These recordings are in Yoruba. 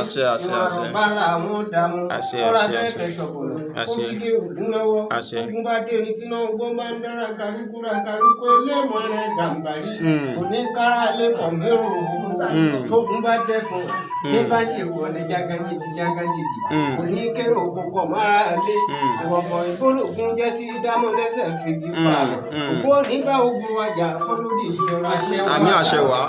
àṣẹ àṣẹ àṣẹ àṣẹ àṣẹ àṣẹ àṣẹ ogun bá dé ní tíná ogun bá ń dára kárúkúra kárúkú elémọ̀ rẹ̀ gàmbàrí oníkárà lẹ́kọ̀ọ́ mẹ́rù tógun bá dẹ́ fún ní bá ṣe wọ̀ ní jágajìgì oníkẹ́rọ̀ òkùnkọ̀ mára lé ìwọ̀fọ̀ ìgbólógún jẹ́ tí dámọ̀ lẹ́sẹ̀ fìgì pààrọ̀ ògbó nígbà ogun wájà fọlódì ìyọra. àmì àṣẹ wá.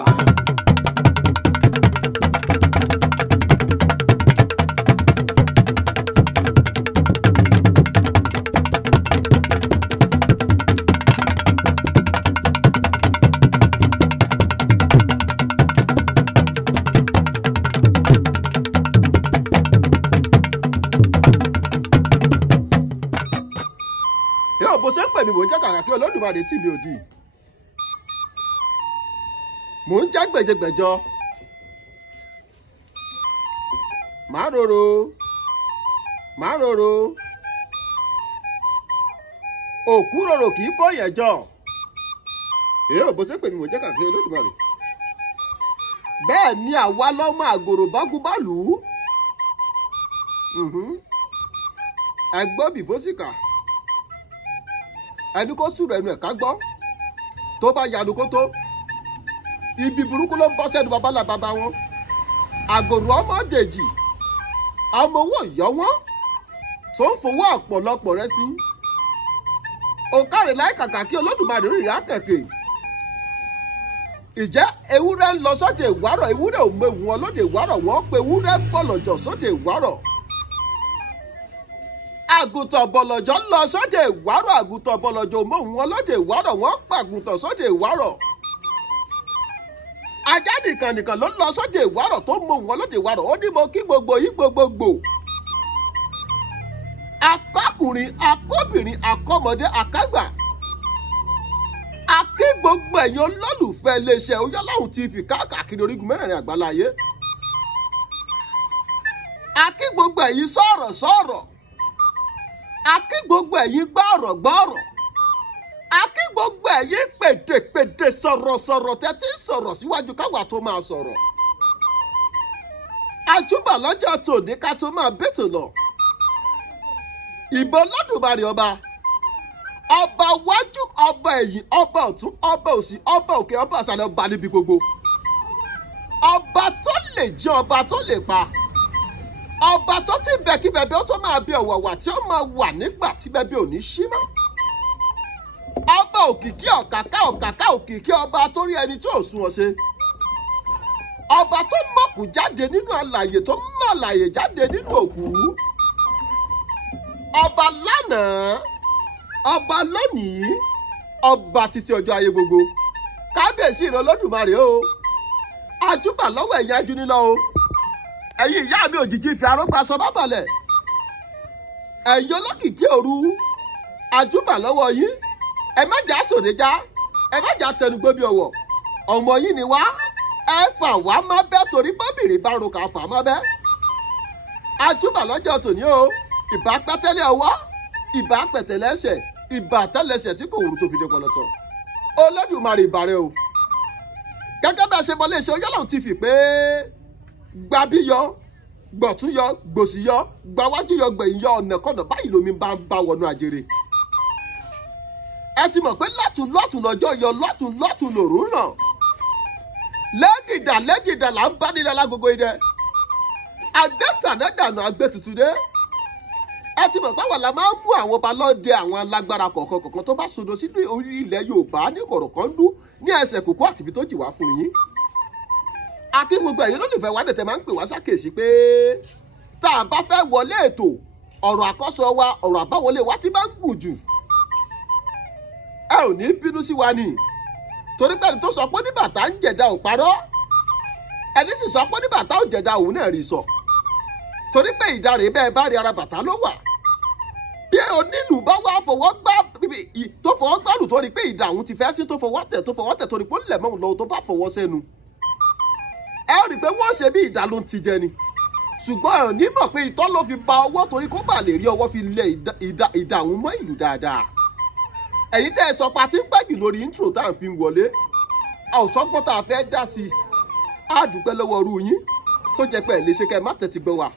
bó ṣe ń pè mí mò ń jẹ́ kàkà kí Olódùmarè tì mí òdì mò ń já gbèjègbèjọ màá rorò òkú rorò kì í kó yẹn jọ bó ṣe ń pè mí mò ń jẹ́ kàkà kí Olódùmarè bẹ́ẹ̀ ni àwa lọ́mọ àgòrò bágúbálù ẹgbọ́n bìfọ́sìkà ẹni kó sùúrù ẹnu ẹ̀ ká gbọ́ tó bá yanu kó tó ibi burúkú ló ń bọ́ sẹ́nu babalá bàbá wọn àgòrò ọmọ dèjì ọmọ owó yọ wọn tó ń fowó ọ̀pọ̀lọpọ̀ rẹ sí òkàrè láì kàkà kí Olódùmarè rìnrìn àkẹ́kẹ́ ìjẹ́ ewúrẹ́ ń lọ sóde ìwárọ̀ ewúrẹ́ ò mọ ewu wọn lóde ìwárọ̀ wọ́n pe ewúrẹ́ bọ̀lọ̀jọ̀ sóde ìwárọ̀ àgùntàn bọ̀lọ̀jọ̀ ń lọ sóde ìwárọ̀ àgùntàn bọ̀lọ̀jọ̀ ò mọ ewu wọn lóde ìwárọ̀ wọ́n pàgùntàn sóde ìwárọ̀ ajá nìkan ló ń lọ sóde ìwárọ̀ tó mọ ewu wọn lóde ìwárọ̀ ó ní mo kí gbogbo yín gbogbogbò akọkùnrin akọbìnrin akọmọdé akágbà akí gbogbo ẹ̀yin olólùfẹ́ iléeṣẹ́ Oyalaun TV káàkiri orígun mẹ́rẹ̀ẹ̀rin àgbáláyé akí gbogbo ẹ̀yin sọ̀rọ̀ akí gbogbo ẹ̀yin gbọ́rọ̀ akí gbogbo ẹ̀yin pèdèpèdè sọ̀rọ̀ tẹ́tí sọ̀rọ̀ síwájú káwa tó máa sọ̀rọ̀ àjùbà lọ́jọ́ tòní ká tó máa bẹ́tò lọ ìbọn Olódùmarè ọba wájú ọba ẹ̀yìn ọba ọ̀tún ọba òsì ọba òkè ọba àṣàlẹ̀ ọba níbi gbogbo ọba tó lè jẹ́ ọba tó lè pa ọba tó ti bẹ̀ kí bẹ̀bẹ̀ ó tó máa bẹ ọ̀wàwà tí ó máa wà nígbà tí bẹ̀bẹ̀ ò ní ṣí mọ́ ọba òkìkí ọ̀kàkà òkìkí ọba tó rí ẹni tí ò sún ọ ṣe ọba tó mọ̀kù jáde nínú alààyè tó mọ̀ alààyè jáde nínú òkú ọba lánàá ọba lónìí ọba títí ọjọ́ ayé gbogbo kábíyèsí ìran Olódùmarè o àjùbà lọ́wọ́ ẹ̀yìn ajúnilọ o ẹ̀yin ìyá mi òjijì fi arógbá sọ bábàlẹ̀ ẹ̀yin olókìkí òru àjùbà lọ́wọ́ yín ẹ má jà sòdéjà ẹ má jà tẹnugbó bí ọwọ́ ọmọ yín ni wá ẹ fà wá má bẹ́ torí bọ́bìnrin bá ro kà fà má bẹ́ àjùbà lọ́jọ́ tòní o ìbá pẹ́tẹ́lẹ̀ ọwọ́ ìbá pẹ̀tẹ̀lẹ́sẹ̀ ìbá tẹ́lẹsẹ̀ tí kò wúru tó fi dé pọlọtọ Olódùmarè ìbàrẹ̀ o gẹ́gẹ́ bá ṣe mọlé ṣe Oyalaun TV pé gbàbí yọ gbọ̀tún yọ gbòsì yọ gbàwájú yọ gbẹ̀yìn yọ ọ̀nàkọ̀nà báyìí lomi bá ń bá wọnú àjèrè ẹ ti mọ̀ pé lọ́tún lọ́jọ́ yọ lọ́tún lòrùn náà lẹ́dìdà là ń bá nílẹ̀ lágogo idẹ agbẹ́tànádànù agbẹ́tutù dé ẹ ti mọ̀ pàwọn la máa ń mú àwọn ọba lọ́dẹ àwọn alágbára kọ̀ọ̀kan tó bá sodo sínú orí ilẹ̀ Yorùbá ní kọ̀rọ̀kọ́ndú ní ẹsẹ̀ kókó àtìbí tó jì wá fún yín. àti gbogbo ẹ̀yin olólùfẹ́ wa dẹ̀tẹ̀ máa ń pè wá ṣàkíyèsí pé tá a bá fẹ́ wọlé ètò ọ̀rọ̀ àkọ́sọ wa ọ̀rọ̀ àbáwọlé wa ti máa ń gùn jù. ẹ ò ní bínú sí wa ni torí pé ẹni tó sọ pé ní bàtà ń jẹ̀dá ò parọ́ ẹni sì sọ pé ní bàtà ò jẹ̀dá òun náà rí sọ torí pé ìdarè bẹ́ẹ̀ bá rí ara bàtà ló wà bí onílù bá wá fọwọ́ gbádùn tó rí pé ìdá òun ti fẹ́ sí tó fọwọ́ tẹ̀ torí pé ó lẹ̀ mọ́ òun lọ́wọ́ tó bá fọwọ́ sẹ́nu ẹ rí i pé wọ́n ṣe bí ìdá ló ń ti jẹ ni ṣùgbọ́n ẹ̀ ní mọ̀ pé ìtọ́ ló fi ba ọwọ́ torí kó bà lè rí ọwọ́ fi lẹ̀ ìdá òun mọ́ ìlú dáadáa ẹ̀yin tẹ́ ẹ sọ pa tí ń pẹ́ jù lórí intro tá à ń fi wọlé àwòsọ́gbọ́n tá a fẹ́ dá sí i á dúpẹ́ lọ́wọ́ ọrú yín tó jẹ́ pé ẹ lè ṣe kẹ́ ẹ má tẹ́tí gbọ́ wa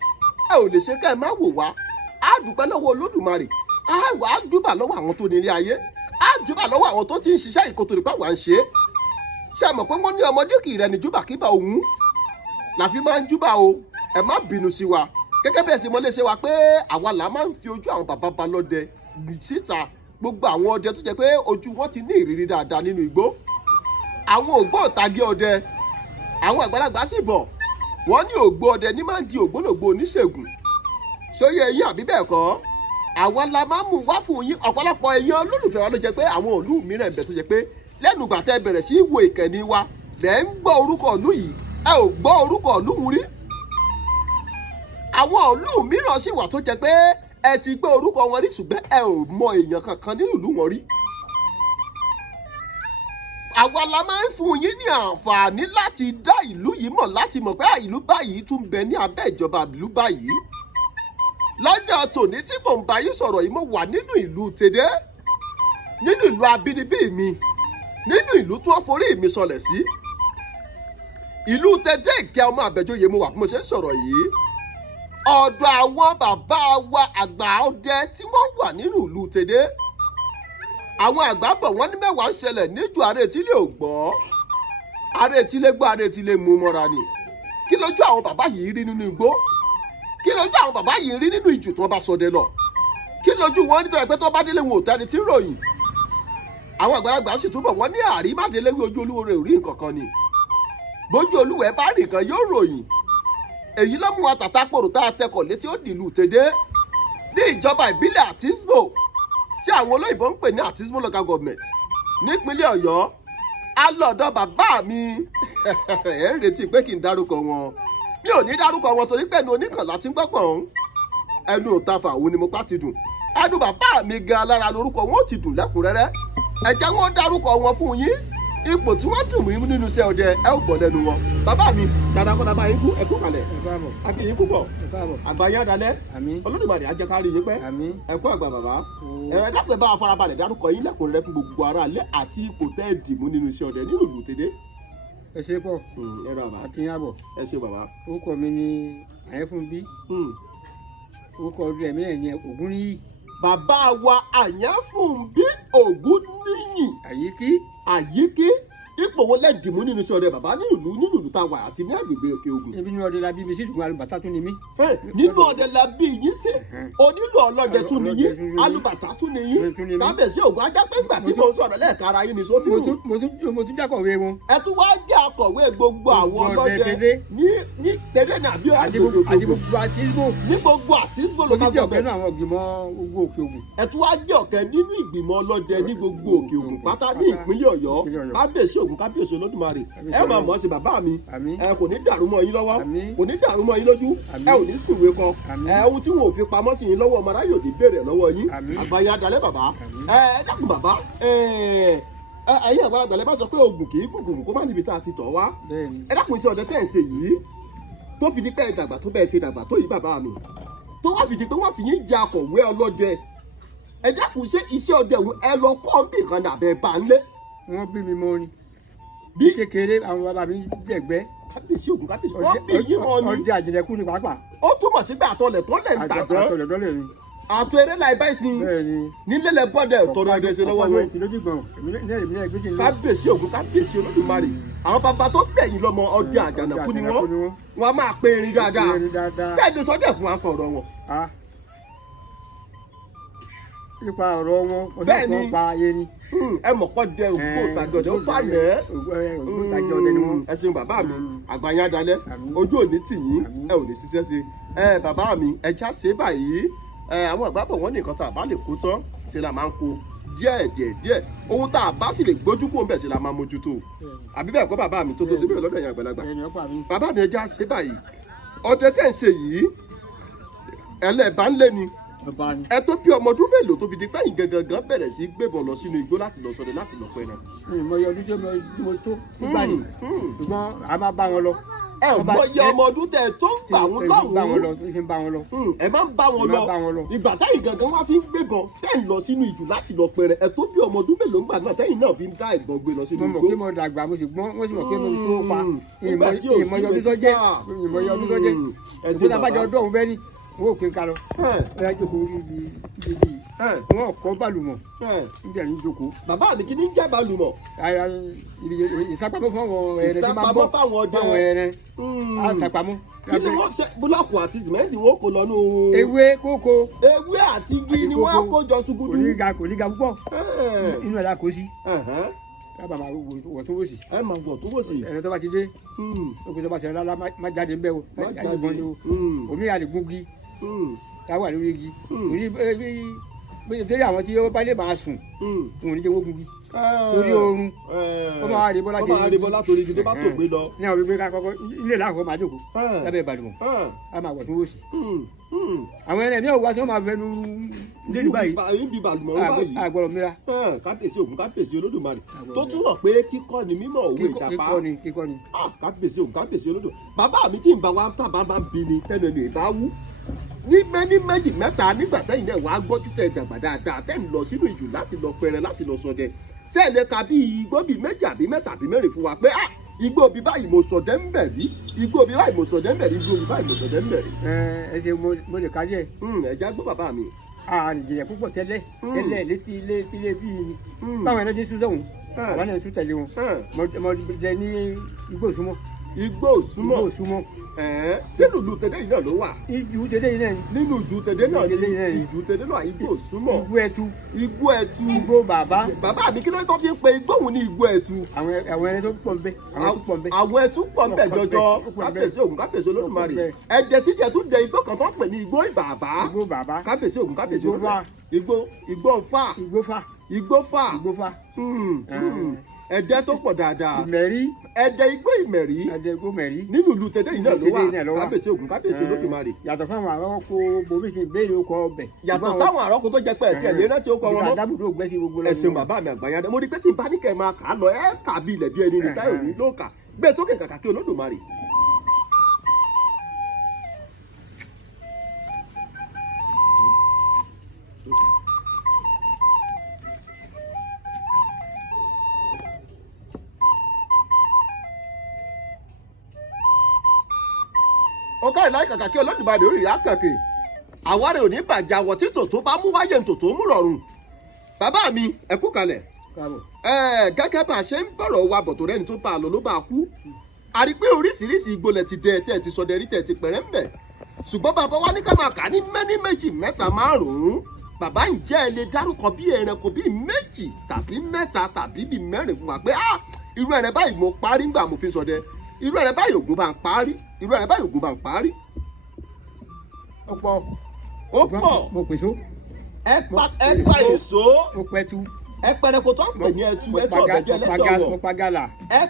ẹ ò lè ṣe kẹ́ ẹ má wò wá á dúpẹ́ lọ́wọ́ Olódùmarè á wà á júbà lọ́wọ́ àwọn tó nílé ayé á júbà lọ́wọ́ àwọn tó ti ń ṣiṣẹ́ ìkòtò nípa wà ń ṣe é ṣe mọ̀ pé wọ́n ní ọmọdé kì í rẹ̀ ní júbà kíbà òun la fi máa ń júbà o ẹ má bínú sí wa gẹ́gẹ́ bẹ́ẹ̀ sì mọ́ lè ṣe wa pé àwa là máa ń fi ojú àwọn bàbá balọ̀dẹ síta gbogbo àwọn ọdẹ tó jẹ́ pé ojú wọn ti ní ìrírí dáadáa nínú igbó àwọn ògbóǹtagì ọdẹ àwọn àgbàlagbà sì bọ̀ wọ́n ní ògbó ọdẹ ní máa ń di ògbólógbò oníṣègùn ṣóyè yín àbí bẹ́ẹ̀ kọ́ àwa la máa ń mú wá fún yín ọ̀pọ̀lọpọ̀ èèyàn olólùfẹ́ wa ló jẹ́ pé àwọn òlú mìíràn ń bẹ tó jẹ́ pé lẹ́nu ìgbà tẹ́ bẹ̀rẹ̀ sí í wo ìkànnì wa lẹ́ ń gbọ́ orúkọ ìlú yìí ẹ ò gbọ́ orúkọ ìlú wọn rí àwọn ìlú mìíràn sì wà tó jẹ́ pé ẹ ti gbọ́ orúkọ wọn rí ṣùgbọ́n ẹ ò mọ èèyàn kankan nínú ìlú wọn rí àwa la máa ń fún yín ní àǹfààní láti dá ìlú yìí mọ̀ láti mọ̀ pé ìlú báyìí tún bẹ ní abẹ́ ìjọba ìlú báyìí lọ́jọ́ tòní tí mò ń bá yín sọ̀rọ̀ yìí mo wà nínú ìlú Tèdè nínú ìlú abínibí mi nínú ìlú tó forí mi sọlẹ̀ sí ìlú Tèdè Ìkẹ́ ọmọ Àbẹ̀joyè mo wà bí mo ṣe ń sọ̀rọ̀ yìí ọ̀dọ̀ àwọn bàbá wa àgbà ọdẹ tí wọ́n wà nínú ìlú Tèdè àwọn àgbà bọ̀ wọ́n ní mẹ́wàá ń ṣẹlẹ̀ níjù ààrẹ etílé ò gbọ́ ààrẹ etílé gbọ́ ààrẹ etílé mú mọ́ra ni kí lójú àwọn bàbá yìí rí nínú igbó kí lójú àwọn bàbá yìí rí nínú ìjù tí wọ́n bá sọdẹ lọ kí lójú wọn nítorí pé tó bá délé wọn ò tẹni tí ń ròyìn àwọn àgbàlagbà sì túbọ̀ wọ́n ní àrímádélé wí ojú olúwo rẹ̀ ò rí nǹkan kan ni bójú olúwẹ̀ bá rí nǹkan yóò ròyìn èyí ló mú wa tàtàkùrù tá a tẹkọ̀ létí ó dìlù Tèdè ní ìjọba ìbílẹ̀ Àtísbò tí àwọn olóyìnbó ń pè ní Àtísbò local government nípínlẹ̀ Ọ̀yọ́ a lọ́dọ̀ bàbá mi ẹ̀ ń retí pé kí n dárúkọ wọn mi ò ní dárúkọ wọn torí pé ẹnu oníkànlá ti ń gbọ́pọ̀n ẹnu òtafà òun ni mo pa ti dùn ẹnu bàbá mi gan alára lórúkọ wọn ò ti dùn lẹ́kùnrẹ́rẹ́ ẹ jẹ́ wọn dárúkọ wọn fún yín ipò tí wọ́n dùn mí nínú iṣẹ́ ọdẹ ẹ ò gbọ́ lẹ́nu wọn bàbá mi dáadáa kọ́ dábàá yín kú ẹ kú kalẹ̀ akínyín púpọ̀ àgbáyé adalẹ́ Olódùmarè á jẹ́ ká rí yín pẹ́ ẹ kú àgbà bàbá ẹ̀rọ dápẹ́ bá afárabalẹ̀ dárúkọ yín lẹ́kùnrẹ́rẹ́ fún gbogbo ará ilé àti ipò tẹ́ ẹ dì mú nínú iṣẹ́ ọdẹ nínú ìlú Tèdè. ẹ ṣe pọ̀ akínyàbọ̀ ẹ ṣe bàbá. orúkọ mi ni Àyẹ́fúnbí orúkọ ọdún ẹ̀mí ẹ̀ ní Ògúnníyì. bàbá wa Àyẹ́fúnbí Ògúnníyì Àyíkí ipò wo lẹ́dìmú nínú iṣẹ́ ọdẹ bàbá nínú ìlú tá a wà àti ní agbègbè Òkè Ògùn. ebi nínú ọdẹ la bí mi sí ìdùnnú alùbàtà tún ni mí. nínú ọdẹ la bí yín ṣe onílù ọlọ́dẹ tún ni yín alùbàtà tún ni yín kábíyèsí Ògún ajá pé ńgbà tí mo ń sọ̀rọ̀ lẹ́ẹ̀ka ara yín ni só ti rù. mo tún jákọ̀wé wọn. ẹ tún wá jẹ́ akọ̀wé gbogbo àwọn ọlọ́dẹ ní Tèdè ní àbí àgbègbè Àtísbò. ní gbogbo Àtísbò ló ká gbọ́ àwọn ìgbìmọ̀ gbogbo Òkè Ògùn. ẹ tún wá jẹ́ ọ̀kẹ́ nínú ìgbìmọ̀ ọlọ́dẹ ní gbogbo Òkè Ògùn pátá ní ìpínlẹ̀ Ọ̀yọ́ kábíyèsí Ògún kábíyèsí Olódùmarè ẹ máa mọ̀ ọ́ ṣe bàbá mi ẹ kò ní dàrú mọ́ yín lọ́wọ́ kò ní dàrú mọ́ yín lójú ẹ ò ní sùnwé kan ohun tí wọn ò fi pamọ́ sí yín lọ́wọ́ ọmọ aráyò ní béèrè lọ́wọ́ yín àgbáyé adalẹ́ bàbá ẹ dákun bàbá ẹ̀yin àgbàlagbà bá sọ pé ogun kì í gùngùn kó má níbi tá a ti tọ̀ wá ẹ dákun iṣẹ́ ọdẹ tẹ́ ẹ̀ ń ṣe yìí tó fi di pé ẹ dàgbà tó bẹ́ẹ̀ ṣe dàgbà tó yìí bàbá mi tó wá fi di pé wọ́n fi yín jẹ akọ̀wé ọlọ́dẹ ẹ dákun ṣe iṣẹ́ ọdẹ òun ẹ lọ kọ́ bí nǹkan nàbẹ̀ bá ń lé. wọ́n bí mi mọ́ ni bí kékeré àwọn bàbá mi jẹ̀gbẹ́. kábíyèsí Ògún kábíyèsí wọ́n bí yín mọ́ ni. ọdẹ àjẹlẹkùn ni pàápàá. ó túmọ̀ sí pé àtọlẹ̀ tó lẹ̀ ń tàdán àtọlẹ̀ tó lẹ̀ ni. àtọ eré láì bá ìsìn nílé lẹ bọ́dẹ̀ tọrọ ẹgbẹ́ ṣe lọ́wọ́ wọn. kábíyèsí Ògún kábíyèsí Olódùmarè àwọn bàbá tó bẹ̀yìn lọ́mọ ọdẹ àjànàkú ni wọ́n á máa pe erin dáadáa ṣé ẹni sọ́dẹ̀ fún wa kọ̀ ọ̀rọ̀ wọn. nípa ọ̀rọ̀ wọn ọdún kan pa ayé ni. ẹ mọ̀ kọ́ dẹ Ògbóntagi ọdẹ ó fà lẹ́. Ògbóntagi ọdẹ ni wọ́n. ẹ ṣeun bàbá mi àgbáyé adalẹ́ ojú òní tì yín ẹ ò ní ṣiṣẹ́ ṣe bàbá mi ẹ já ṣe báyìí àwọn àgbàbọ̀ wọn nìkan tá a bá lè kó tán ṣe la máa ń kó díẹ̀ ohun tá a bá sì lè gbójú kó ń bẹ̀ ṣe la máa mójútó àbí bẹ́ẹ̀ kọ́ bàbá mi tó ṣe bẹ́ẹ̀ lọ́dọ̀ yẹn àgbàlagbà bàbá mi ẹ já ṣe báyìí ọdẹ tẹ̀ ń ṣe yìí ẹlẹ́ẹ̀bá ń lé ni ẹ tó bí ọmọ ọdún mélòó tó fi di pẹ́yìn gangan bẹ̀rẹ̀ sí gbébọn lọ sínú igbó láti lọ ṣọdẹ láti lọ pẹ́ náà. mo yọ ọdún tí mo tó nígbà ní ṣùgbọ́n a máa bá wọn lọ. ẹ mọ iye ọmọ ọdún tẹ tó ń gbà wọn lọ́hùn-ún ẹ máa ń bá wọn lọ ìgbà táyìn gangan wá fi ń gbébọn tẹ́yìn lọ sínú ìjù láti lọ pẹrẹ ẹ tó bí ọmọ ọdún mélòó ń gbà náà tẹ́yìn náà fi ń dá ìbọn gbé lọ sínú igbó. mo mọ̀ pé mo dàgbà mo sì gbọ́n mo sì mọ̀ pé mo tó pa ìmọ̀yọ ọdún tó jẹ́ ìgbésẹ̀ àbájọ ọdún ọ̀hún bẹ́ẹ̀ ni wọ́n ò pé ká lọ ẹ jókòó ibi wọn kọ́ bàlùmọ̀ níjà ní jókòó. bàbá mi kí ni ń jẹ́ bàlùmọ̀. ìsápamọ́ fáwọn ẹrẹ tí máa bọ́ fáwọn ẹrẹ àsápamọ́. kí ni wọ́n ṣe búlọ́ọ̀kù àti sìmẹ́ǹtì wọ́n kò lọ ní o. ewé kókó. ewé àti igi ni wọ́n á kó jọ ṣùgbọ́n. kò ní ga púpọ̀ inú ẹ̀ la kó sí. kábà máa wọ̀ tó wò sí. ẹ máa wọ̀ tó wò sí. ẹ̀rọ tó bá ti dé ó kò tó bá ṣe rárá má jáde ńbẹ́ o jáde bọ́n ni o omi àlè gúngi táwa lórí igi torí àwọn tí ó bá lè máa sùn òun ní jẹ́ wọ́n gúngi torí oorun ó máa rí bọ́lá torí igi tó bá tó gbé lọ. ní àwọn gbígbé kakọ́kọ́ ilé làkọ́kọ́ máa jókòó lábẹ́ ìbàdàn á máa wọ̀ tó wò sí. àwọn ẹni ò wá sí wọn máa fẹnu lélu báyìí àgbọ̀rọ̀ mìíràn. kábíyèsí Ògún kábíyèsí Olódùmarè tó túmọ̀ pé kíkọ́ ni mímọ̀ òwe ìjàpá kíkọ́ ni. kábíyèsí Ògún kábíyèsí Olódùmarè bàbá mi tí ń bá wa tábà máa ń bi ni tẹnu ẹni ìbá wú ní méjì mẹ́ta nígbà tẹ́yìn náà wàá gbọ́ títẹ̀ ìjàgbá dáadáa tẹ́yìn lọ sínú ìjù láti lọ pẹrẹ láti lọ ṣọdẹ sẹ́ẹ̀lẹ̀ ka bí igbó bíi méjì àbí mẹ́ta àbí mẹ́rin fún wa pé igbó bíi báyìí mo ṣọdẹ ń bẹ̀ rí igbó bíi báyìí mo ṣọdẹ ń bẹ̀ rí igbó bíi báyìí mo ṣọdẹ ń bẹ̀ rí. ẹ ṣe mo lè kájẹ. ẹja gbọ́ bàbá mi. àrìnjìnlẹ̀ púpọ̀ tẹ́lẹ̀ létí ilé bíi báwọn ẹni tí ń sún sọ́hùn àwọn ẹni tún tẹ̀lé wọn mo jẹ ní igbó òsúmọ́. igbó òsúmọ́ ṣé lùlù tẹ̀dẹ̀ yìí náà ló wà. ìjù tẹ̀dẹ̀ yìí náà ni. nínú ìjù tẹ̀dẹ̀ náà ni ìjù tẹ̀dẹ̀ náà igbó òsúmọ́. igbó ẹtu. igbó bàbá. bàbá mi kí ló tó fi ń pe igbó òun ní igbó ẹtu. àwọn ẹni tó pọ̀ nbẹ. àwọn ẹtu pọ̀ nbẹ jọjọ kábíyèsí Ògún kábíyèsí Olódùmarè ẹ̀jẹ̀ tíjẹ̀ tún dẹ igbó kan tó ń pè ní igbó ìbàbá. kábíyèsí Ògún kábíyèsí Olódùmarè igbó fà. ẹ̀dẹ́ tó pọ̀ dáadáa. ìmẹ̀rí. ẹ̀dẹ́ igbó ìmẹ̀rí. nínú ìlú tẹ̀dẹ̀ yìí náà ló wà kábíyèsí Ògún kábíyèsí Olódùmarè. yàtọ̀ fáwọn àrọ́kọ bomi ti béèrè okọ̀ ọbẹ̀. yàtọ̀ sáwọn àrọ́kọ tó jẹ pé ẹ̀ tí ẹ̀ lè rántí okọ̀ wọn mọ́. ẹ ṣeun bàbá mi àgbáyé mo rí pé tí n bá ní kẹ́ máa kà á lọ ẹ kà bí ilẹ̀ bí ẹni ní táyọ̀ ní ló kà gbé sókè kàkà kí Olódùmarè. ọkọ ìlà kàkà kí Olódùmarè orí ìyá kàkè àwárẹ òní bàjẹ́ àwọ̀ títò tó bá mú wáyé ntò tó mú rọrùn bàbá mi ẹ kú kalẹ̀ gẹ́gẹ́ bá a ṣe ń bọ̀rọ̀ wa bọ̀ tó rẹ́ni tó bá a lọ ló bá a kú a rí pé oríṣiríṣi igbolẹ̀ ti dẹ tẹ́ ẹ ti sọdẹ rí tẹ́ ẹ ti pẹ̀rẹ́ ń bẹ̀ ṣùgbọ́n bàbá wa ní ká máa kà á ní mẹ́ní méjì mẹ́ta márùn-ún bàbá ǹjẹ́ ẹ lè dárúkọ bí ẹranko bíi méjì tàbí mẹ́ta tàbí bíi mẹ́rin fún wa pé irú ẹ̀rẹ̀ báyìí mo parí ńgbà mo fi sọdẹ irú ẹ̀rẹ̀ báyìí Ògún bá ń parí irú ẹ̀rẹ̀ báyìí Ògún bá ń parí. ó pọ̀. mo pèsè. ẹ pa èso. mo pẹ̀tù. ẹ pẹrẹ kò tó ń pè ní ẹtu ọ̀bẹ̀jẹ̀ ẹlẹ́sẹ̀ ọ̀wọ̀. mo pa gàlà. ẹ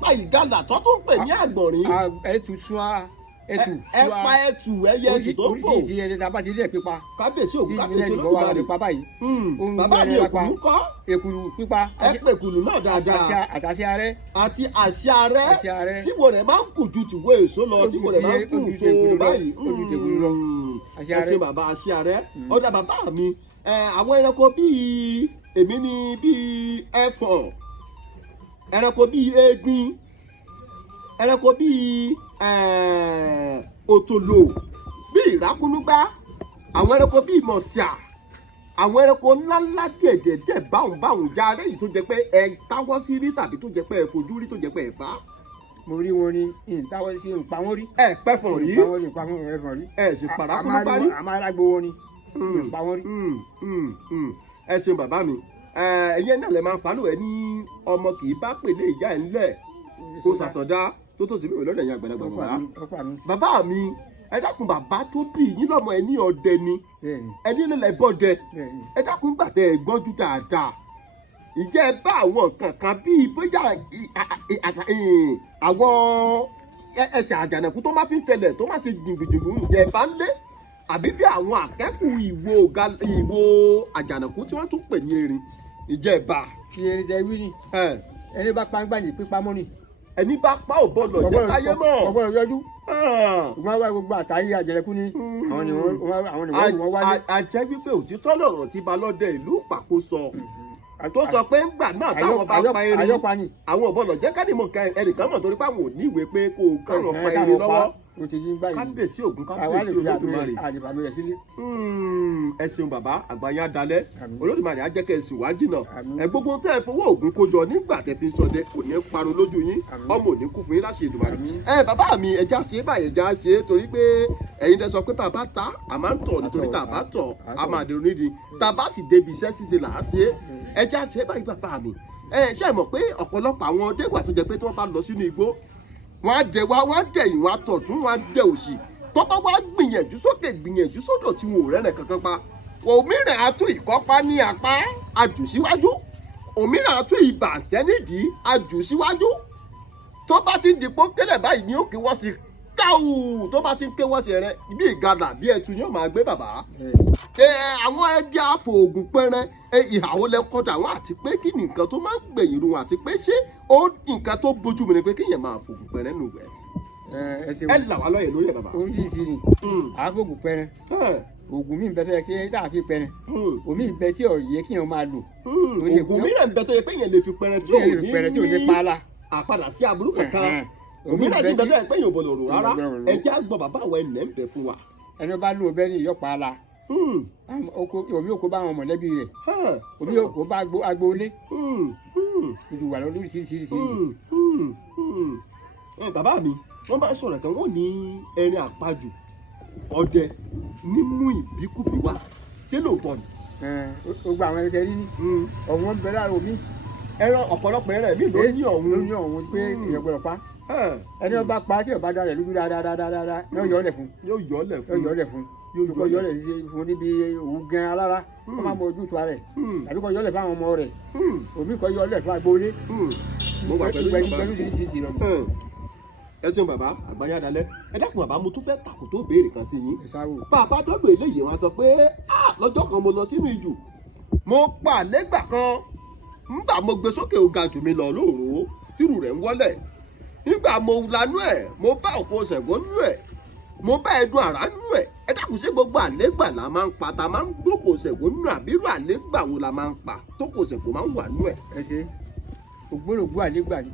pa ìgalà tó tún ń pè ní àgbọ̀nrín. ẹtu sún ẹtu. ẹ pa ẹtu ẹyẹ ẹtu tó fò. oríṣiríṣi ẹyẹ tí a bá ti rí ẹ pípa. kábíyèsí Ògún kábíyèsí Olódùmarè. bàbá mi èkùlù kọ́. èkùlù pípa. ẹ pè èkùlù náà dáadáa. àtàṣe arẹ. àti àṣẹ arẹ. tí wo rẹ̀ máa ń kù ju tìwé èso lọ tí wo rẹ̀ máa ń kù so báyìí. ẹ ṣe bàbá àṣẹ arẹ. ọ̀dà bàbá mi àwọn ẹranko bíi èmi ni bíi ẹfọ̀n ẹranko bíi egbin ẹranko bíi òtòlò bíi ìrákúnúgbá àwọn ẹranko bíi mọ̀ṣà àwọn ẹranko ńláńlá díẹ̀díẹ̀ báwùn já arẹ́ yìí tó jẹ́ pé ẹ táwọ́ sí rí tàbí tó jẹ́ pé ẹ fojú rí tó jẹ́ pé ẹ bá. mo rí wọn ni ìtawọ́ sí ìpa wọn rí. ẹ pẹ́fọ̀n rí ẹ sì pàrákúnúgbá rí. àmàlágbó wọn ni ìpa wọn rí. ẹ ṣeun bàbá mi ẹ̀yin náà lè máa pàlọ́ ẹ ní ọmọ kì í bá pèlè ìyá ẹ̀ ńlẹ̀ kó sàsọdá tó tó sì mí lọ́dọ̀ ẹ̀yin àgbàlagbà bàbá mi ẹ dákun bàbá tó bí yín lọ́mọ ẹ ní ọdẹ ni ẹni nílẹ̀ bọ́dẹ ẹ dákun gbàtẹ́ ẹ gbọ́njú dáadáa ìjẹ́ ẹ bá àwọn nǹkan kan bíi bóyá àwọn ẹsẹ̀ àjànàkú tó má fi ń tẹlẹ̀ tó má ṣe jìngbìjìngbì ìjẹ́ ẹ bá ń lé àbí bí àwọn akẹ́kù ìwo àjànàkú tí wọ́n tún pè ní erin ìjẹ́ ẹ bá. fi erin jẹ wí ni ẹni bá pàǹgbà ní pípamọ́ ni. ẹni bá pa ò bọ̀lọ̀ jẹ́ káyé mọ̀. ọgbọ́n yọjú wọ́n wá gbogbo àtàrí àjẹrẹ́kú ni àwọn ni wọ́n wáyé. àjẹ́ wípé òtítọ́ lọ̀rọ̀ tí balọ́dẹ ìlú pàkó sọ tó sọ pé ńgbà náà táwọn bá pa erin àwọn ò bọ̀lọ̀ jẹ́ kánìmọ̀ ẹnìkan mọ̀ torí pé àwọn ò ní ìwé pé kó kárọ̀ pa erin lọ́wọ́ kábíyèsí Ògún kábíyèsí Olódùmarè. ẹ ṣeun bàbá àgbáyé adalẹ Olódùmarè á jẹ́ kẹ́ ẹ sì wá jìnnà ẹ gbogbo tẹ́ ẹ fowó Ògún kó jọ nígbà tẹ́ fi ń ṣọdẹ kò ní parun lójú yín ọmọ ò ní kú fún yín láṣẹ Èdùmàrè. bàbá mi ẹja ṣe báyìí ẹja ṣe torí pé ẹ̀yin tẹ́ sọ pé bàbá ta a máa ń tọ̀ nítorí tá a bá tọ̀ a máa dèrò nídìí tá a bá sì débi iṣẹ́ ṣíṣe là á ṣe ẹja ṣe báyìí bàbá mi ṣe mọ̀ pé ọ̀pọ̀lọpọ̀ àwọn ọdẹ wà tó jẹ́ pé tí wọ́n bá lọ sínú igbó wọ́n á dẹ̀ wá wọ́n á dẹ̀ yìí wọ́n á tọ̀tún wọ́n á dẹ̀ òsì tó bá wá gbìyànjú sókè gbìyànjú sódò tí wọn ò rẹ́rẹ̀ kankan pa òmíràn á tún ìkọ́pá ní apá ajù síwájú òmíràn á tún ìbàǹtẹ́ nídìí ajù síwájú tó bá ti ń dìpọ́ kélẹ̀ báyìí ní òkè wọ́n sì káwù tó bá ti ń ké wọ́n sì rẹ bí ìgalà bí ẹtu yóò máa gbé bàbá. àwọn ẹdí àfòògùn pẹrẹ ìhàwó lẹkọdà wọn àti pé kí ni nǹkan tó máa ń gbẹ̀yìn ru wọn àti pé ṣé ó nǹkan tó bójú mu ni pé kéèyàn máa fòògùn pẹrẹ nù rẹ. ẹ là wá lọ́yẹ̀ lórí ẹ̀ bàbá. oríṣiríṣi ni àfòògùn pẹrẹ oògùn mi bẹ tó yẹ kí tá a fi pẹrẹ omi bẹ tí ò yẹ kí yẹn máa lò. oògùn mìíràn bẹ tó yẹ pé yẹn lè fi pẹrẹ tí ò ní àpadà sí aburú kankan òmíràn sì bẹ́ẹ̀ pé yóò bọ̀lọ̀ rò rárá ẹjẹ́ àgbọ̀ bàbá àwọn ẹnlẹ́ ń bẹ fún wa. ẹni bá lù ọbẹ̀ ní ìyọ́pá la omi òkú bá àwọn mọ̀lẹ́bí rẹ̀ omi òkú bá agboolé ojú wà lọ lóríṣiríṣi. bàbá mi wọ́n bá sọ̀rọ̀ kan wọ́n ní ẹrin àpajù ọdẹ mímú ìbíkúbi wá ṣé lóòótọ́ ni. ó gba àwọn ẹsẹ̀ rí ní ọ̀wọ́n bẹ lára omi. ẹran ọ̀pọ̀lọpọ̀ ẹran mi ló ní ọ̀hún pé èèyàn gbọ́dọ̀ pa ẹni ọba pa tí ọba dára lójú dáadáa yóò yọ ọlẹ fún yóò yọ ọlẹ fún níbi òun gan alára kó má mọ ojú tó rẹ tàbí kó yọ ọlẹ fún àwọn ọmọ rẹ òbí kó yọ ọlẹ fún agboolé pẹ̀lú ṣíṣí lọ. ẹ ṣeun bàbá àgbáyé adalẹ ẹ dákun bàbá mo tún fẹ́ tàkù tó béèrè kan sí yín bàbá dọ́dọ̀ eléyìí wọn sọ pé lọ́jọ́ kan mo lọ sínú ijù mo pa àlégbà kan nígbà mo gbé sókè ó ga jù mí lọ lóòrò tírù rẹ̀ ń wọ́lẹ̀ nígbà mo lanú ẹ̀ mo bá òkú ṣẹ̀gbọ́n nú ẹ̀ mo bá ẹdun àrá nú ẹ̀ ẹ dákun sí gbogbo àlégbà la máa ń pa ta máa ń gbókò ṣẹ̀gbọ́n nú àbírú àlégbà wo la máa ń pa tó kò ṣẹ̀gbọ́n máa ń wà nú ẹ̀. ẹ ṣe ògbólógbó àlégbà ni.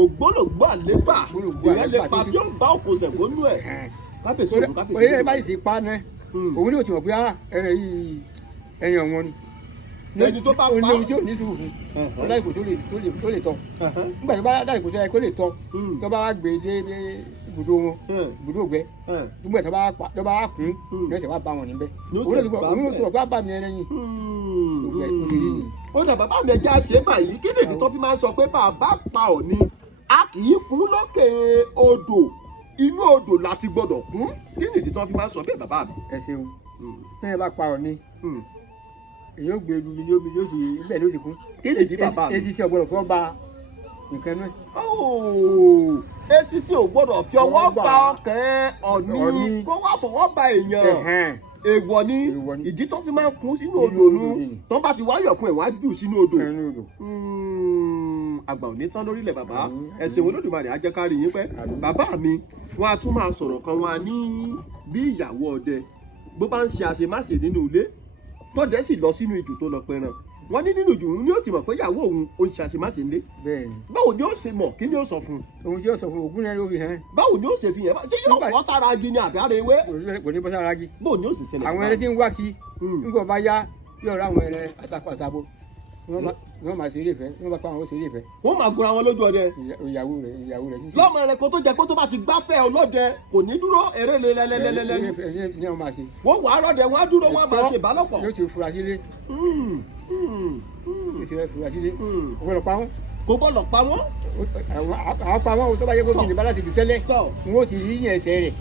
ògbólógbó àlégbà ìyẹn lè pa tí ó ń bá òkú ṣẹ̀gbọ́n nú ẹ̀. kábíyèsí òun kábíyèsí òun. òye báyìí ti pa náà òun ní o ti mọ̀ pé ẹrẹ yìí ẹyin ọ̀wọ́n ni ẹni tó bá pa ó ní tí ò ní sùúrù fún láìpò tó lè tọ nígbà tó bá láìpò tó yẹ kó lè tọ tó bá wá gbé dé ibùdó wọn ibùdó ògbẹ nígbà tó bá wá kún ní ọ̀sẹ̀ wá bá wọn níbẹ̀ òun ló sọ̀rọ̀ bá mi ẹlẹ́yìn ògbẹ tó ti rí ni. ó dà bàbá mi ẹja ṣe báyìí kí nìdí tó fi máa ń sọ pé bàbá pa Ọ̀ọ̀ni a kì í kú lókè odò inú odò láti gbọdọ̀ kún kí nìdí tó fi máa ń sọ bẹ́ẹ̀ bàbá mi. ẹ ṣeun tẹ́yẹ bá pa Ọ̀ọ̀ni èyí ó gbé edu mi yóò sì bẹ́ẹ̀ ló sì kún. kí ni ìdí bàbá mi. èsì sí ọgbọ́dọ̀ fún ọba nǹkan náà. èsì sí ò gbọ́dọ̀ fi ọwọ́ ba ọkàn Ọ̀ọ̀ni kó wá fọwọ́ ba èèyàn èèwọ̀ ni ìdí tó fi máa ń kún sínú odò nu tó bá ti wáyọ̀ fún ẹ̀ wá jù sínú odò. àgbà ò ní tán lórílẹ̀ bàbá ẹ̀sìn Olódùmarè á jẹ́ ká rí yín pẹ́. bàbá mi wọn a tún máa sọ̀rọ̀ kan wá ní bí ìyàwó ọdẹ bó bá ń ṣe àṣemáṣe nínú ilé tọ́dẹ̀ sì lọ sínú ijù tó lọ pẹran wọ́n ní nínú ijù ni ó ti mọ̀ pé ìyàwó òun ó ń ṣàṣemáṣe ńlé. báwo ni ó ṣe mọ̀ kí ni ó sọ fún un. ohun tí ó sọ fún Ògún náà ló fi hàn. báwo ni ó ṣe fi hàn ṣé yóò bọ́ sára agi ni àbí ara ewé. kò ní bọ́ sára agi. báwo ni ó sì ṣẹlẹ̀. àwọn ẹrẹ tí ń wá kí nígbà bá yá yóò rá àwọn ẹrẹ àtakọ àtabo wọ́n máa ṣeré ìfẹ́ wọ́n bá pa àwọn ṣeré ìfẹ́. wọ́n máa gunra wọn lójú ọdẹ. ìyàwó rẹ̀ sísè. lọ́mọ rẹ̀ kó tó jẹ pé tó bá ti gbáfẹ́ ọlọ́dẹ kò ní dúró eré lẹ́lẹ́lẹ́lẹ́lẹ́. ní wọ́n máa ṣe. wọ́n wà á rọ́dẹ wọ́n á dúró wọ́n á máa ṣe ìbálòpọ̀. yóò ti fura sílé. yóò ti fura sílé. kò gbọ́dọ̀ pa wọ́n. kò gbọ́dọ̀ pa wọ́n. àwọn pa wọ́n tó bá yẹ kó bìnrin bá láti dùn tẹ́lẹ̀. n ó ti rí yẹn ẹsẹ̀ rẹ̀.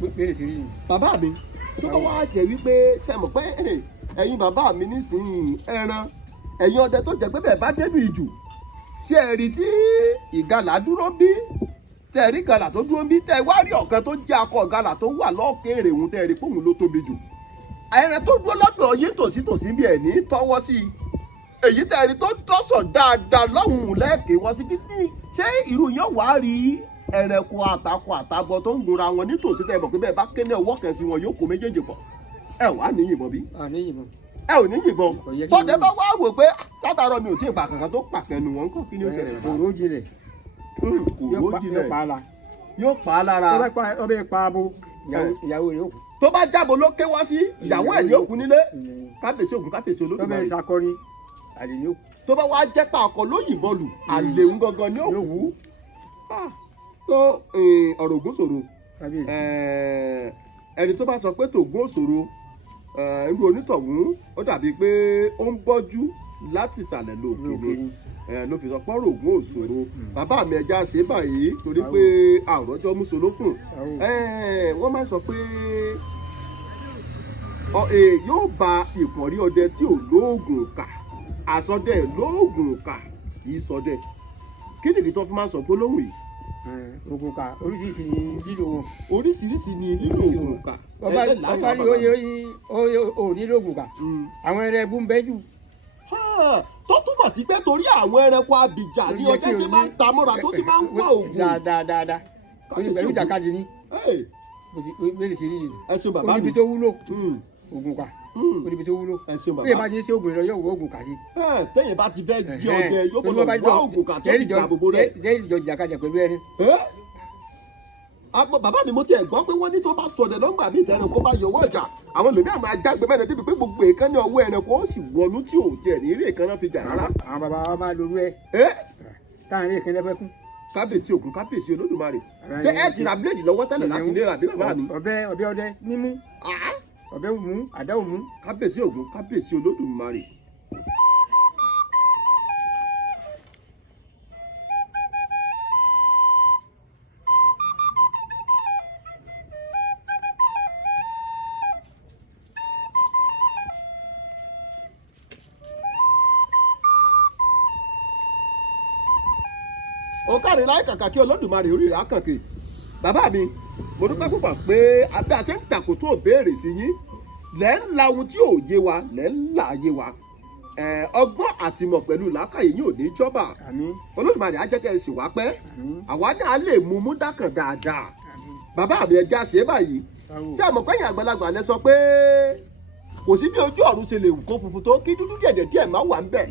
bẹ́ẹ̀ ti rí yẹn. bàbá mi tó bá wá jẹ́ wípé ṣe mọ̀ pé ẹ̀yin bàbá mi nísìnyí ẹran ẹ̀yin ọdẹ tó jẹ́ pé bẹ́ẹ̀ bá dénú ìjù tí ẹ rí tí ìgalà dúró bí tẹ rí galà tó dúró bí tẹ wá rí ọ̀kan tó jẹ́ akọ galà tó wà lọ́ọ̀kẹ́rẹ́ òun tẹ rí póun ló tóbi jù ẹran tó dúró lọ́dọ̀ yín tòsítòsí bí ẹ̀ ní tọ́wọ́ sí i èyí tẹ́ ẹni tó dọ́sọ̀ dáadáa lọ́hùn-ún lẹ́ẹ̀kẹ́ wá sí kíkí ṣé irú yẹn wàá rí ẹranko àtakọ àtabọ tó ń gunra wọn nítòsí tẹ́ ẹ mọ̀ pé bẹ́ẹ̀ bá kéde ọwọ́ kan sí wọn yóò kó méjèèjì pọ̀ ẹ wà ní yìnbọn bí. ẹ ò ní yìnbọn tọ́jà bá wá wò pé látàárọ̀ mi ò tí ì pa kankan tó pàkẹ́nu wọn kọ́ kí ni ó ṣẹlẹ̀ kòró jinlẹ̀ yóò pa á lára ọbẹ̀ pa abo ìyàwó rẹ̀ òkú. tó bá jábọ̀ ló ké wá sí ìyàwó ẹ̀ ní òkú nílé kábíyèsí ògùn kábíyèsí olódùmarè. tó bẹ́ẹ̀ sakọrin àlè ní òkú. tó bá wá jẹ́ pa ọkọ̀ lóyìnbọn lù àlè ń gangan ní òkú. tó ọ̀rọ̀ ògùn ṣòro ẹni tó bá sọ pé tògùn òṣòro irú onítọ̀hún ó dàbí pé ó ń bọ́jú láti ìsàlẹ̀ lókè ni ló fi sọ pọ́rọ̀ ògùn òṣòro bàbá mi ẹja ṣe báyìí torí pé àrùn ọjọ́ mùsùlùkùn wọ́n máa ń sọ pé yóò ba ìpọ̀nrí ọdẹ tí ò lóògùn kà àsọdẹ lóògùn kà kì í sọdẹ kí nìdí tó fi máa ń sọ gbólóhùn yìí. Ògùn kà oríṣiríṣi ni lílo wọn. oríṣiríṣi ni lílo ògùn kà. ọba ní oye òní lóògùn kà àwọn ẹrẹ ẹbú ń bẹ jù. tó túmọ̀ sí pé torí àwọn ẹranko abìjà ni ọdẹ ṣe máa ń ta mọ́ra tó sì máa ń wá ògùn. dáadáa pẹ̀lú ìjàkadì ni bẹ́ẹ̀ ṣe rí yìí. ẹ ṣeun bàbá mi oníbi tó wúlò ògùn kà oníbi tó wúlò. ẹ ṣeun bàbá bí ẹ bá ti ń ṣe ògùn rẹ yóò wọ ògùn kà sí. tẹ́yìn bá ti fẹ́ jẹ ọdẹ yóò gbọ́dọ̀ wá ògùn kà tó fi gbà gbogbo rẹ. jẹ́ ìjọ ìjàkadì pẹ̀lú ẹni. bàbá mi mo tiẹ̀ gbọ́ pé wọ́n ní tó bá sọdẹ̀ lọ́gbà mí ìtẹ́rẹ̀ kó bá yọwọ́ ìjà àwọn lòmí àmọ́ ajágbe mẹ́rin débi pé gbogbo èèkàn ní ọwọ́ ẹranko ó sì wọnú tí ò jẹ́ ní eré ìkànnà fi jà rárá. àwọn bàbá wa máa lorú ẹ táwọn eré ìkànnà fẹ́ kún. kábíyèsí ògùn kábíyèsí olódùmarè ṣé ẹ ti ra bíléèdì lọ́wọ́ tẹ́lẹ̀ láti lé àbí bàbá mi. ọ̀bẹ ọdẹ mímú ọ̀bẹ òmù àdá òmù. kábíyèsí ògùn kábíyèsí olódùmarè. ó kárí láì kàkà kí olódùmarè orí rẹ̀ á kànkè bàbá mi mo dúpẹ́ púpọ̀ pé abẹ́ àṣẹ ń tàkò tó béèrè sí yín lẹ́ ń la ohun tí ò yé wa lẹ́ ń là yé wa ọgbọ́n àtìmọ̀ pẹ̀lú làákàyè yín ò ní jọba olódùmarè á jẹ́ kẹ́ ẹ sì wá pẹ́ àwa náà lè mú mú dákàn dáadáa bàbá mi ẹ já ṣe báyìí ṣé àmọ́ pẹ́yìn àgbàlagbà lẹ sọ pé kò sí bí ojú ọ̀run ṣe lè wù kó funfun tó kí dúdú dẹ̀dẹ̀ díẹ̀ má wà ń bẹ̀